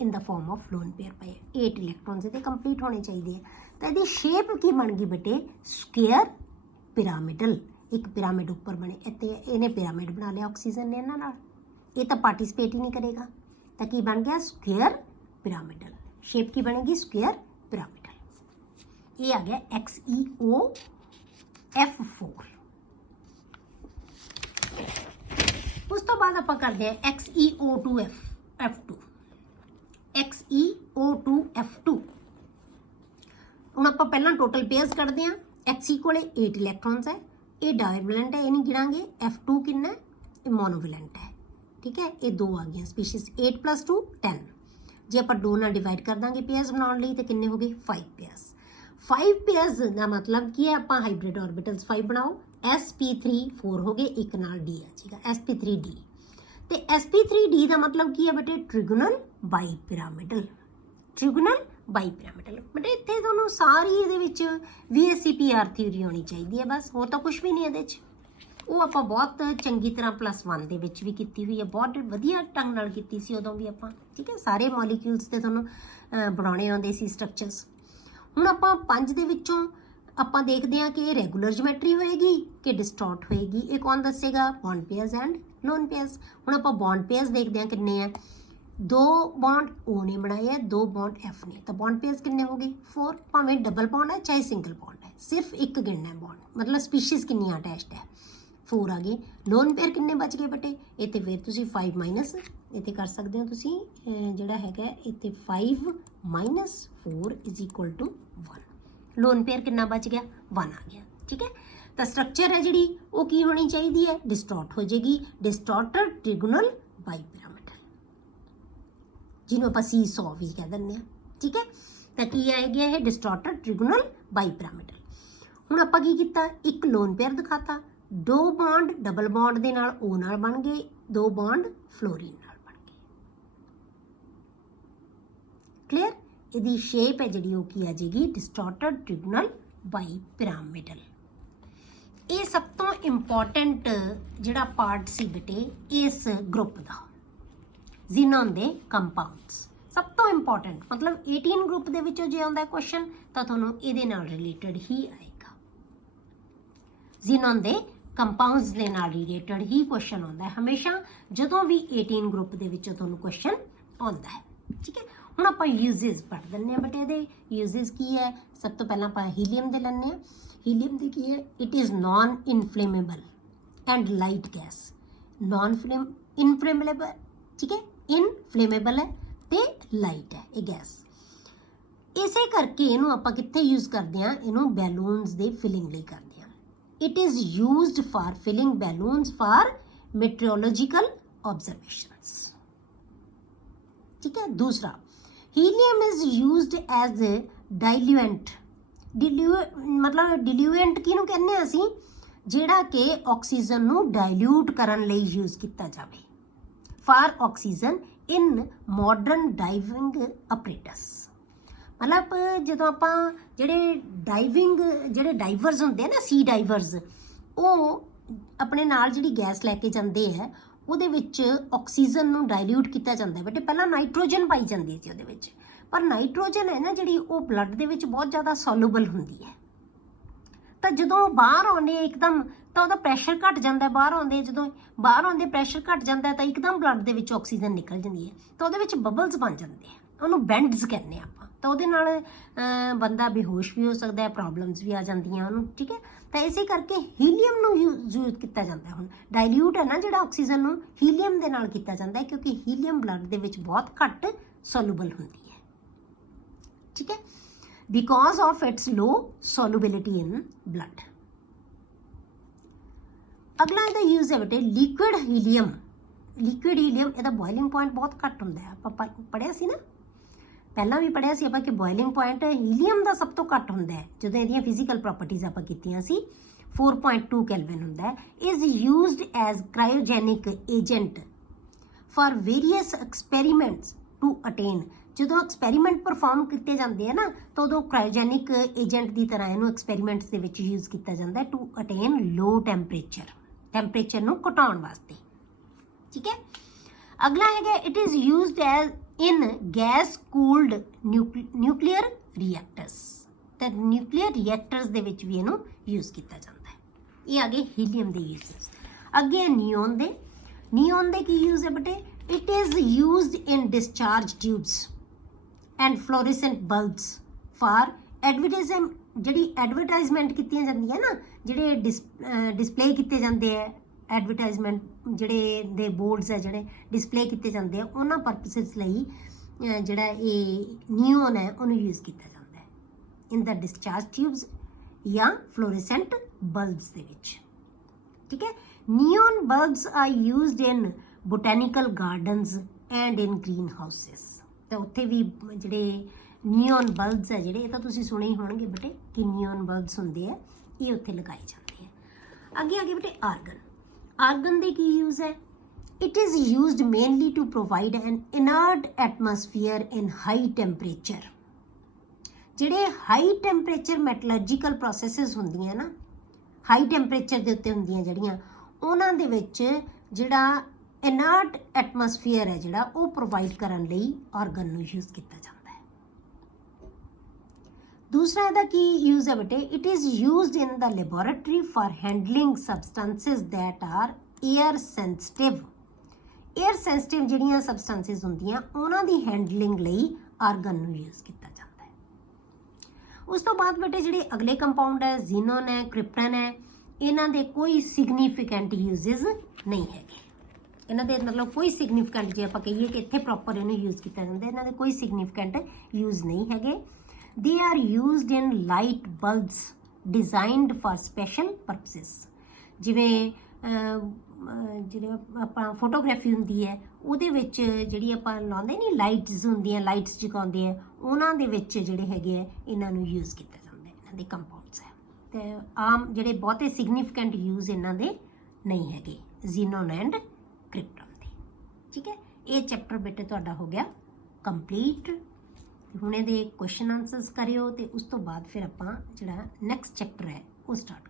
ਇਨ ਦਾ ਫਾਰਮ ਆਫ ਲੋਨ ਪੇਅਰ ਪਏ 8 ਇਲੈਕਟ੍ਰੋਨਸ ਇਹਦੇ ਕੰਪਲੀਟ ਹੋਣੇ ਚਾਹੀਦੇ ਆ। ਤਾਂ ਇਹਦੀ ਸ਼ੇਪ ਕੀ ਬਣ ਗਈ ਬੇਟੇ ਸਕੁਅਰ ਪਿਰਾਮਿਡਲ। ਇੱਕ ਪਿਰਾਮਿਡ ਉੱਪਰ ਬਣੇ ਇੱਥੇ ਇਹਨੇ ਪਿਰਾਮਿਡ ਬਣਾ ਲਿਆ ਆਕਸੀਜਨ ਨੇ ਇਹਨਾਂ ਨਾਲ। ਇਹ ਤਾਂ ਪਾਰਟਿਸਿਪੇਟ ਹੀ ਨਹੀਂ ਕਰੇਗਾ ਤਾਂ ਕੀ ਬਣ ਗਿਆ ਸਕੁਅਰ ਪਿਰਾਮਿਡਲ। ਸ਼ੇਪ ਕੀ ਬਣੇਗੀ ਸਕੁਅਰ ਪਿਰਾਮਿਡਲ। ਇਹ ਆ ਗਿਆ XeOF4। ਉਸ ਤੋਂ ਬਾਅਦ ਆਪਾਂ ਕਰਦੇ ਹਾਂ XeO2F2। XeO2F2 ਹੁਣ ਆਪਾਂ ਪਹਿਲਾਂ ਟੋਟਲ ਪੇਅਰਸ ਕੱਢਦੇ ਹਾਂ। Xe ਕੋਲੇ 8 ਇਲੈਕਟ੍ਰੋਨਸ ਹੈ ਇਹ ਡਾਇਵੈਲੈਂਟ ਹੈ ਇਹ ਨਹੀਂ ਗਿਣਾਂਗੇ। F2 ਕਿੰਨਾ ਇਹ ਮੋਨੋਵੈਲੈਂਟ ਹੈ। ਠੀਕ ਹੈ ਇਹ 2 ਆ ਗਈਆਂ ਸਪੀਸ਼ੀਜ਼ 8 + 2 10। ਜੇ ਆਪਾਂ 2 ਨਾਲ ਡਿਵਾਈਡ ਕਰ ਦਾਂਗੇ ਪੇਅਰਸ ਬਣਾਉਣ ਲਈ ਤਾਂ ਕਿੰਨੇ ਹੋ ਗਏ 5 ਪੇਅਰਸ। 5 ਪੇਅਰਸ ਦਾ ਮਤਲਬ ਕੀ ਹੈ ਆਪਾਂ ਹਾਈਬ੍ਰਿਡ ਆਰਬਿਟਲਸ 5 ਬਣਾਓ sp3 4 ਹੋ ਗਏ ਇੱਕ ਨਾਲ d ਆ ਜਾਏਗਾ sp3d। ਤੇ sp3d ਦਾ ਮਤਲਬ ਕੀ ਹੈ ਬੇਟੇ ਟ੍ਰਿਗੋਨਲ ਬਾਈਪਿਰਾਮਿਡਲ। ਟ੍ਰਿਗੋਨਲ ਬਾਈਪਿਰਾਮਿਡਲ ਬੇਟੇ ਇੱਥੇ ਤੁਹਾਨੂੰ ਸਾਰੀ ਇਹਦੇ ਵਿੱਚ VSEPR ਥਿਊਰੀ ਹੋਣੀ ਚਾਹੀਦੀ ਹੈ ਬਸ ਹੋਰ ਤਾਂ ਕੁਝ ਵੀ ਨਹੀਂ ਇਹਦੇ 'ਚ। ਉਹ ਆਪਾਂ ਬਹੁਤ ਚੰਗੀ ਤਰ੍ਹਾਂ +1 ਦੇ ਵਿੱਚ ਵੀ ਕੀਤੀ ਹੋਈ ਹੈ ਬਹੁਤ ਵਧੀਆ ਢੰਗ ਨਾਲ ਕੀਤੀ ਸੀ ਉਦੋਂ ਵੀ ਆਪਾਂ। ਠੀਕ ਹੈ ਸਾਰੇ ਮੋਲੀਕਿਊਲਸ ਤੇ ਤੁਹਾਨੂੰ ਬਣਾਉਣੇ ਆਉਂਦੇ ਸੀ ਸਟਰਕਚਰਸ। ਹੁਣ ਆਪਾਂ 5 ਦੇ ਵਿੱਚੋਂ ਆਪਾਂ ਦੇਖਦੇ ਹਾਂ ਕਿ ਇਹ ਰੈਗੂਲਰ ਜਿਓਮੈਟਰੀ ਹੋਏਗੀ ਕਿ ਡਿਸਟੋਰਟ ਹੋਏਗੀ ਇਹ ਕੌਣ ਦੱਸੇਗਾ bond pairs and loan pairs. ਹੁਣ ਆਪਾਂ ਬੌਂਡ ਪੇਅਰਸ ਦੇਖਦੇ ਹਾਂ ਕਿੰਨੇ ਆ 2 ਬੌਂਡ O ਨੇ ਬਣਾਏ ਹੈ 2 ਬੌਂਡ F ਨੇ। ਤਾਂ ਬੌਂਡ ਪੇਅਰਸ ਕਿੰਨੇ ਹੋ ਗਏ 4 ਭਾਵੇਂ ਡਬਲ ਬੌਂਡ ਹੈ ਚਾਹੇ ਸਿੰਗਲ ਬੌਂਡ ਹੈ ਸਿਰਫ ਇੱਕ ਗਿਣਨਾ ਹੈ ਬੌਂਡ ਮਤਲਬ ਸਪੀਸ਼ੀਜ਼ ਕਿੰਨੀਆਂ ਅਟੈਚਡ ਹੈ 4 ਆ ਗਏ। ਲੋਨ ਪੇਅਰ ਕਿੰਨੇ ਬਚ ਗਏ ਬੇਟੇ ਇੱਥੇ ਫਿਰ ਤੁਸੀਂ 5 ਮਾਈਨਸ ਇੱਥੇ ਕਰ ਸਕਦੇ ਹੋ ਤੁਸੀਂ ਜਿਹੜਾ ਹੈਗਾ ਇੱਥੇ 5 - 4 = 1। ਲੋਨ ਪੇਅਰ ਕਿੰਨਾ ਬਚ ਗਿਆ 1 ਆ ਗਿਆ। ਠੀਕ ਹੈ ਤਾਂ ਸਟਰਕਚਰ ਹੈ ਜਿਹੜੀ ਉਹ ਕੀ ਹੋਣੀ ਚਾਹੀਦੀ ਹੈ ਡਿਸਟੋਰਟ ਹੋ ਜਾਏਗੀ ਡਿਸਟੋਰਟਡ ਟ੍ਰਿਗੋਨਲ ਬਾਈਪਿਰਾਮਿਡਲ ਜਿਹਨੂੰ ਆਪਾਂ ਸੀਸੌ ਵੀ ਕਹਿ ਦਿੰਦੇ ਹਾਂ। ਠੀਕ ਹੈ ਤਾਂ ਕੀ ਆਏਗਾ ਇਹ ਡਿਸਟੋਰਟਡ ਟ੍ਰਿਗੋਨਲ ਬਾਈਪਿਰਾਮਿਡਲ। ਹੁਣ ਆਪਾਂ ਕੀ ਕੀਤਾ ਇੱਕ ਲੋਨ ਪੇਅਰ ਦਿਖਾਤਾ 2 ਬੌਂਡ ਡਬਲ ਬੌਂਡ ਦੇ ਨਾਲ O ਨਾਲ ਬਣ ਗਏ 2 ਬੌਂਡ ਫਲੋਰੀਨ ਨਾਲ ਬਣ ਗਏ। ਕਲੀਅਰ ਇਹਦੀ ਸ਼ੇਪ ਹੈ ਜਿਹੜੀ ਉਹ ਕੀ ਆ ਜਾਏਗੀ ਡਿਸਟੋਰਟਡ ਟ੍ਰਿਗੋਨਲ ਬਾਈਪਿਰਾਮਿਡਲ। ਇਹ ਸਭ ਤੋਂ ਇੰਪੋਰਟੈਂਟ ਜਿਹੜਾ ਪਾਰਟ ਸੀ ਬੇਟੇ ਇਸ ਗਰੁੱਪ ਦਾ ਜ਼ੀਨੋਨ ਦੇ ਕੰਪਾਊਂਡਸ। सब तो इंपॉर्टेंट मतलब 18 ग्रुप ਦੇ ਵਿੱਚੋਂ ਜੇ ਆਉਂਦਾ ਕੁਐਸਚਨ ਤਾਂ ਤੁਹਾਨੂੰ ਇਹਦੇ ਨਾਲ ਰਿਲੇਟਡ ਹੀ ਆਏਗਾ। ਜ਼ੀਨੋਨ ਦੇ ਕੰਪਾਊਂਡਸ ਦੇ ਨਾਲ ਰਿਲੇਟਡ ਹੀ ਕੁਐਸਚਨ ਆਉਂਦਾ ਹੈ ਹਮੇਸ਼ਾ ਜਦੋਂ ਵੀ 18 ਗਰੁੱਪ ਦੇ ਵਿੱਚੋਂ ਤੁਹਾਨੂੰ ਕੁਐਸਚਨ ਆਉਂਦਾ ਹੈ। ਠੀਕ ਹੈ, ਹੁਣ ਆਪਾਂ ਯੂਜ਼ਸ ਪੜ੍ਹ ਦਿੰਦੇ ਹਾਂ ਬਟ ਇਹਦੇ ਯੂਜ਼ਸ ਕੀ ਹੈ। ਸਭ ਤੋਂ ਪਹਿਲਾਂ ਆਪਾਂ ਹੀਲੀਅਮ ਦੇ ਲੈਂਦੇ ਹਾਂ। ਹੀਲੀਅਮ ਦੀ ਕੀ ਹੈ, it is non inflammable and light gas. Non inflammable, ਠੀਕ ਹੈ, ਇਨਫਲੇਮੇਬਲ ਹੈ ਤੇ ਲਾਈਟ ਹੈ ਇਹ ਗੈਸ। ਇਸੇ ਕਰਕੇ ਇਹਨੂੰ ਆਪਾਂ ਕਿੱਥੇ ਯੂਜ਼ ਕਰਦੇ ਹਾਂ, ਇਹਨੂੰ ਬੈਲੂਨਸ ਦੇ ਫਿਲਿੰਗ ਲਈ ਕਰਦੇ ਹਾਂ। It is used for filling balloons for meteorological observations. ठीक है, दूसरा helium is used as a diluent। मतलब diluent किहनूं कहने ਅਸੀਂ ਜਿਹੜਾ ਕਿ ਆਕਸੀਜਨ ਨੂੰ ਡਾਇਲੂਟ ਕਰਨ ਲਈ ਯੂਜ਼ ਕੀਤਾ ਜਾਵੇ। for oxygen in modern diving apparatus। मतलब ਜਦੋਂ ਆਪਾਂ ਜਿਹੜੇ ਡਾਈਵਰਸ ਹੁੰਦੇ ਆ ਨਾ, ਸੀ ਡਾਈਵਰਸ, ਉਹ ਆਪਣੇ ਨਾਲ ਜਿਹੜੀ ਗੈਸ ਲੈ ਕੇ ਜਾਂਦੇ ਆ ਉਹਦੇ ਵਿੱਚ ਆਕਸੀਜਨ ਨੂੰ ਡਾਇਲੂਟ ਕੀਤਾ ਜਾਂਦਾ ਹੈ। ਬੇਟੇ ਪਹਿਲਾਂ ਨਾਈਟ੍ਰੋਜਨ ਪਾਈ ਜਾਂਦੀ ਸੀ ਉਹਦੇ ਵਿੱਚ, ਪਰ ਨਾਈਟ੍ਰੋਜਨ ਹੈ ਨਾ ਜਿਹੜੀ ਉਹ ਬਲੱਡ ਦੇ ਵਿੱਚ ਬਹੁਤ ਜ਼ਿਆਦਾ ਸੋਲੂਬਲ ਹੁੰਦੀ ਹੈ। ਤਾਂ ਜਦੋਂ ਬਾਹਰ ਆਉਂਦੇ ਇੱਕਦਮ ਤਾਂ ਉਹਦਾ ਪ੍ਰੈਸ਼ਰ ਘਟ ਜਾਂਦਾ। ਬਾਹਰ ਆਉਂਦੇ ਪ੍ਰੈਸ਼ਰ ਘਟ ਜਾਂਦਾ ਤਾਂ ਇੱਕਦਮ ਬਲੱਡ ਦੇ ਵਿੱਚ ਆਕਸੀਜਨ ਨਿਕਲ ਜਾਂਦੀ ਹੈ ਤਾਂ ਉਹਦੇ ਵਿੱਚ ਬਬਲਸ ਬਣ ਜਾਂਦੇ ਆ, ਉਹਨੂੰ ਬੈਂਡਸ ਕਹਿੰਦੇ ਆਪਾਂ। ਤਾਂ ਉਹਦੇ ਨਾਲ ਬੰਦਾ ਬੇਹੋਸ਼ ਵੀ ਹੋ ਸਕਦਾ ਹੈ, ਪ੍ਰੋਬਲਮਸ ਵੀ ਆ ਜਾਂਦੀਆਂ ਉਹਨੂੰ। ਠੀਕ ਹੈ, ਤਾਂ ਇਸੇ ਕਰਕੇ ਹੀਲੀਅਮ ਨੂੰ ਯੂਜ਼ ਕੀਤਾ ਜਾਂਦਾ। ਹੁਣ ਡਾਇਲੂਟ ਹੈ ਨਾ ਜਿਹੜਾ ਆਕਸੀਜਨ ਨੂੰ, ਹੀਲੀਅਮ ਦੇ ਨਾਲ ਕੀਤਾ ਜਾਂਦਾ ਹੈ ਕਿਉਂਕਿ ਹੀਲੀਅਮ ਬਲੱਡ ਦੇ ਵਿੱਚ ਬਹੁਤ ਘੱਟ ਸੋਲੂਬਲ ਹੁੰਦੀ ਹੈ। ਠੀਕ ਹੈ, because of its low solubility in blood. ਅਗਲਾ ਇਹਦਾ ਯੂਜ਼ ਹੈ ਬੇਟੇ ਲਿਕੁਇਡ ਹੀਲੀਅਮ। ਲਿਕੁਇਡ ਹੀਲੀਅਮ ਇਹਦਾ ਬੋਇਲਿੰਗ ਪੁਆਇੰਟ ਬਹੁਤ ਘੱਟ ਹੁੰਦਾ ਹੈ। ਆਪਾਂ ਪੜ੍ਹਿਆ ਸੀ ਨਾ, ਪਹਿਲਾਂ ਵੀ ਪੜ੍ਹਿਆ ਸੀ ਆਪਾਂ ਕਿ ਬੋਇਲਿੰਗ ਪੁਆਇੰਟ ਹੀਲੀਅਮ ਦਾ ਸਭ ਤੋਂ ਘੱਟ ਹੁੰਦਾ ਹੈ। ਜਦੋਂ ਇਹਦੀਆਂ ਫਿਜ਼ੀਕਲ ਪ੍ਰੋਪਰਟੀਜ਼ ਆਪਾਂ ਕੀਤੀਆਂ ਸੀ 4.2 ਕੈਲਵਿਨ ਹੁੰਦਾ ਹੈ। Is used as cryogenic agent for various experiments to attain. ਜਦੋਂ ਐਕਸਪੈਰੀਮੈਂਟ ਪਰਫਾਰਮ ਕੀਤੇ ਜਾਂਦੇ ਆ ਨਾ ਤਾਂ ਉਦੋਂ ਕ੍ਰਾਇਓਜੈਨਿਕ ਏਜੰਟ ਦੀ ਤਰ੍ਹਾਂ ਇਹਨੂੰ ਐਕਸਪੈਰੀਮੈਂਟਸ ਦੇ ਵਿੱਚ ਯੂਜ਼ ਕੀਤਾ ਜਾਂਦਾ ਹੈ ਟੂ ਅਟੇਨ ਲੋ ਟੈਂਪਰੇਚਰ ਨੂੰ ਘਟਾਉਣ ਵਾਸਤੇ। ਠੀਕ ਹੈ, ਅਗਲਾ ਹੈਗਾ it is used as in gas cooled nuclear reactors. ਤਾਂ ਨਿਊਕਲੀਅਰ ਰਿਐਕਟਰਸ ਦੇ ਵਿੱਚ ਵੀ ਇਹਨੂੰ ਯੂਜ਼ ਕੀਤਾ ਜਾਂਦਾ ਹੈ। ਇਹ ਆ ਗਏ ਹੀਲੀਅਮ ਦੇ ਯੂਜ਼ਸ। ਅੱਗੇ ਨਿਓਨ ਦੇ ਕੀ ਯੂਜ਼ ਹੈ ਬੇਟੇ, it is used in discharge tubes and fluorescent bulbs for advertisement. ਜਿਹੜੀ ਐਡਵਰਟਾਈਜ਼ਮੈਂਟ ਕੀਤੀਆਂ ਜਾਂਦੀਆਂ ਨਾ, ਜਿਹੜੇ ਡਿਸਪਲੇ ਕੀਤੇ ਜਾਂਦੇ ਆ, ਐਡਵਰਟਾਈਜ਼ਮੈਂਟ ਜਿਹੜੇ ਦੇ ਬੋਰਡਸ ਹੈ ਜਿਹੜੇ ਡਿਸਪਲੇ ਕੀਤੇ ਜਾਂਦੇ ਆ, ਉਹਨਾਂ ਪਰਪਸਿਸ ਲਈ ਜਿਹੜਾ ਇਹ ਨਿਓਨ ਹੈ ਉਹਨੂੰ ਯੂਜ਼ ਕੀਤਾ ਜਾਂਦਾ ਹੈ ਇਨ ਦਾ ਡਿਸਚਾਰਜ ਟਿਊਬਸ ਜਾਂ ਫਲੋਰੈਸੈਂਟ ਬਲਬਸ ਦੇ ਵਿੱਚ। ਠੀਕ ਹੈ, neon bulbs are used in botanical gardens and in greenhouses. ਤਾਂ ਉੱਥੇ ਵੀ ਜਿਹੜੇ ਨਿਓਨ ਬਲਬਸ ਹੈ ਜਿਹੜੇ, ਇਹ ਤਾਂ ਤੁਸੀਂ ਸੁਣੇ ਹੀ ਹੋਣਗੇ ਬੇਟੇ ਕਿ ਨਿਓਨ ਬਲਬਸ ਹੁੰਦੇ ਆ, ਇਹ ਉੱਥੇ ਲਗਾਏ ਜਾਂਦੇ ਆ। ਅੱਗੇ ਬੇਟੇ ਆਰਗਨ ਦੇ ਕੀ ਯੂਜ਼ ਹੈ, it is used mainly to provide an inert atmosphere in high temperature. ਜਿਹੜੇ ਹਾਈ ਟੈਂਪਰੇਚਰ ਮੈਟਲਰਜੀਕਲ ਪ੍ਰੋਸੈਸਿਸ ਹੁੰਦੀਆਂ ਨਾ, ਹਾਈ ਟੈਂਪਰੇਚਰ ਦੇ ਉੱਤੇ ਹੁੰਦੀਆਂ ਜਿਹੜੀਆਂ, ਉਹਨਾਂ ਦੇ ਵਿੱਚ ਜਿਹੜਾ ਇਨਰਟ ਐਟਮੋਸਫੀਅਰ ਹੈ ਜਿਹੜਾ ਉਹ ਪ੍ਰੋਵਾਈਡ ਕਰਨ ਲਈ ਆਰਗਨ ਨੂੰ ਯੂਜ਼ ਕੀਤਾ ਜਾਂਦਾ ਹੈ। दूसरा ਇਹਦਾ ਕੀ यूज है बेटे, it is used in the laboratory for handling substances that are air sensitive. Air sensitive ਜਿਹੜੀਆਂ ਸਬਸਟੈਂसेस ਹੁੰਦੀਆਂ ਉਹਨਾਂ ਦੀ ਹੈਂਡਲਿੰਗ ਲਈ ਆਰਗਨ ਨੂੰ ਯੂਜ਼ ਕੀਤਾ ਜਾਂਦਾ ਹੈ। ਉਸ ਤੋਂ ਬਾਅਦ ਬੇਟੇ ਜਿਹੜੇ ਅਗਲੇ ਕੰਪਾਊਂਡ ਹੈ ਜ਼ੀਨੋਨ ਹੈ, ਕ੍ਰਿਪਟਨ ਹੈ, ਇਹਨਾਂ ਦੇ ਕੋਈ ਸਿਗਨੀਫੀਕੈਂਟ ਯੂਜ਼ਸ ਨਹੀਂ ਹੈਗੇ। ਇਹਨਾਂ ਦੇ ਮਤਲਬ ਕੋਈ ਸਿਗਨੀਫੀਕੈਂਟ ਜੇ ਆਪਾਂ ਕਹੀਏ ਕਿ ਇੱਥੇ ਪ੍ਰੋਪਰ ਇਹਨੂੰ ਯੂਜ਼ ਕੀਤਾ ਜਾਂਦਾ, ਇਹਨਾਂ ਦੇ ਕੋਈ ਸਿਗਨੀਫੀਕੈਂਟ ਯੂਜ਼ ਨਹੀਂ ਹੈਗੇ। They are used in light bulbs designed for special purposes। ਜਿਵੇਂ ਜਿਹੜੇ ਆਪਾਂ ਫੋਟੋਗ੍ਰਾਫੀ ਹੁੰਦੀ ਹੈ ਉਹਦੇ ਵਿੱਚ ਜਿਹੜੀ ਆਪਾਂ ਲਾਉਂਦੇ ਨਹੀਂ ਲਾਈਟਸ ਹੁੰਦੀਆਂ, ਲਾਈਟਸ ਜਗਾਉਂਦੇ ਆ, ਉਹਨਾਂ ਦੇ ਵਿੱਚ ਜਿਹੜੇ ਹੈਗੇ ਆ ਇਹਨਾਂ ਨੂੰ ਯੂਜ਼ ਕੀਤਾ ਜਾਂਦਾ, ਇਹਨਾਂ ਦੇ ਕੰਪਾਊਂਡਸ ਹੈ। ਤੇ ਆਮ ਜਿਹੜੇ ਬਹੁਤੇ ਸਿਗਨੀਫੀਕੈਂਟ ਯੂਜ਼ ਇਹਨਾਂ ਦੇ ਨਹੀਂ ਹੈਗੇ ਜ਼ੀਨੋਨ ਐਂਡ ਕ੍ਰਿਪਟਨ ਦੇ। ਠੀਕ ਹੈ, ਇਹ ਚੈਪਟਰ ਬੇਟੇ ਤੁਹਾਡਾ ਹੋ ਗਿਆ ਕੰਪਲੀਟ। ਹੁਣ ਇਹਦੇ ਕੁਐਸਚਨ ਆਨਸਰਸ ਕਰਿਓ ਤੇ ਉਸ ਤੋਂ ਬਾਅਦ ਫਿਰ ਆਪਾਂ ਜਿਹੜਾ ਨੈਕਸਟ ਚੈਪਟਰ ਹੈ ਉਹ ਸਟਾਰਟ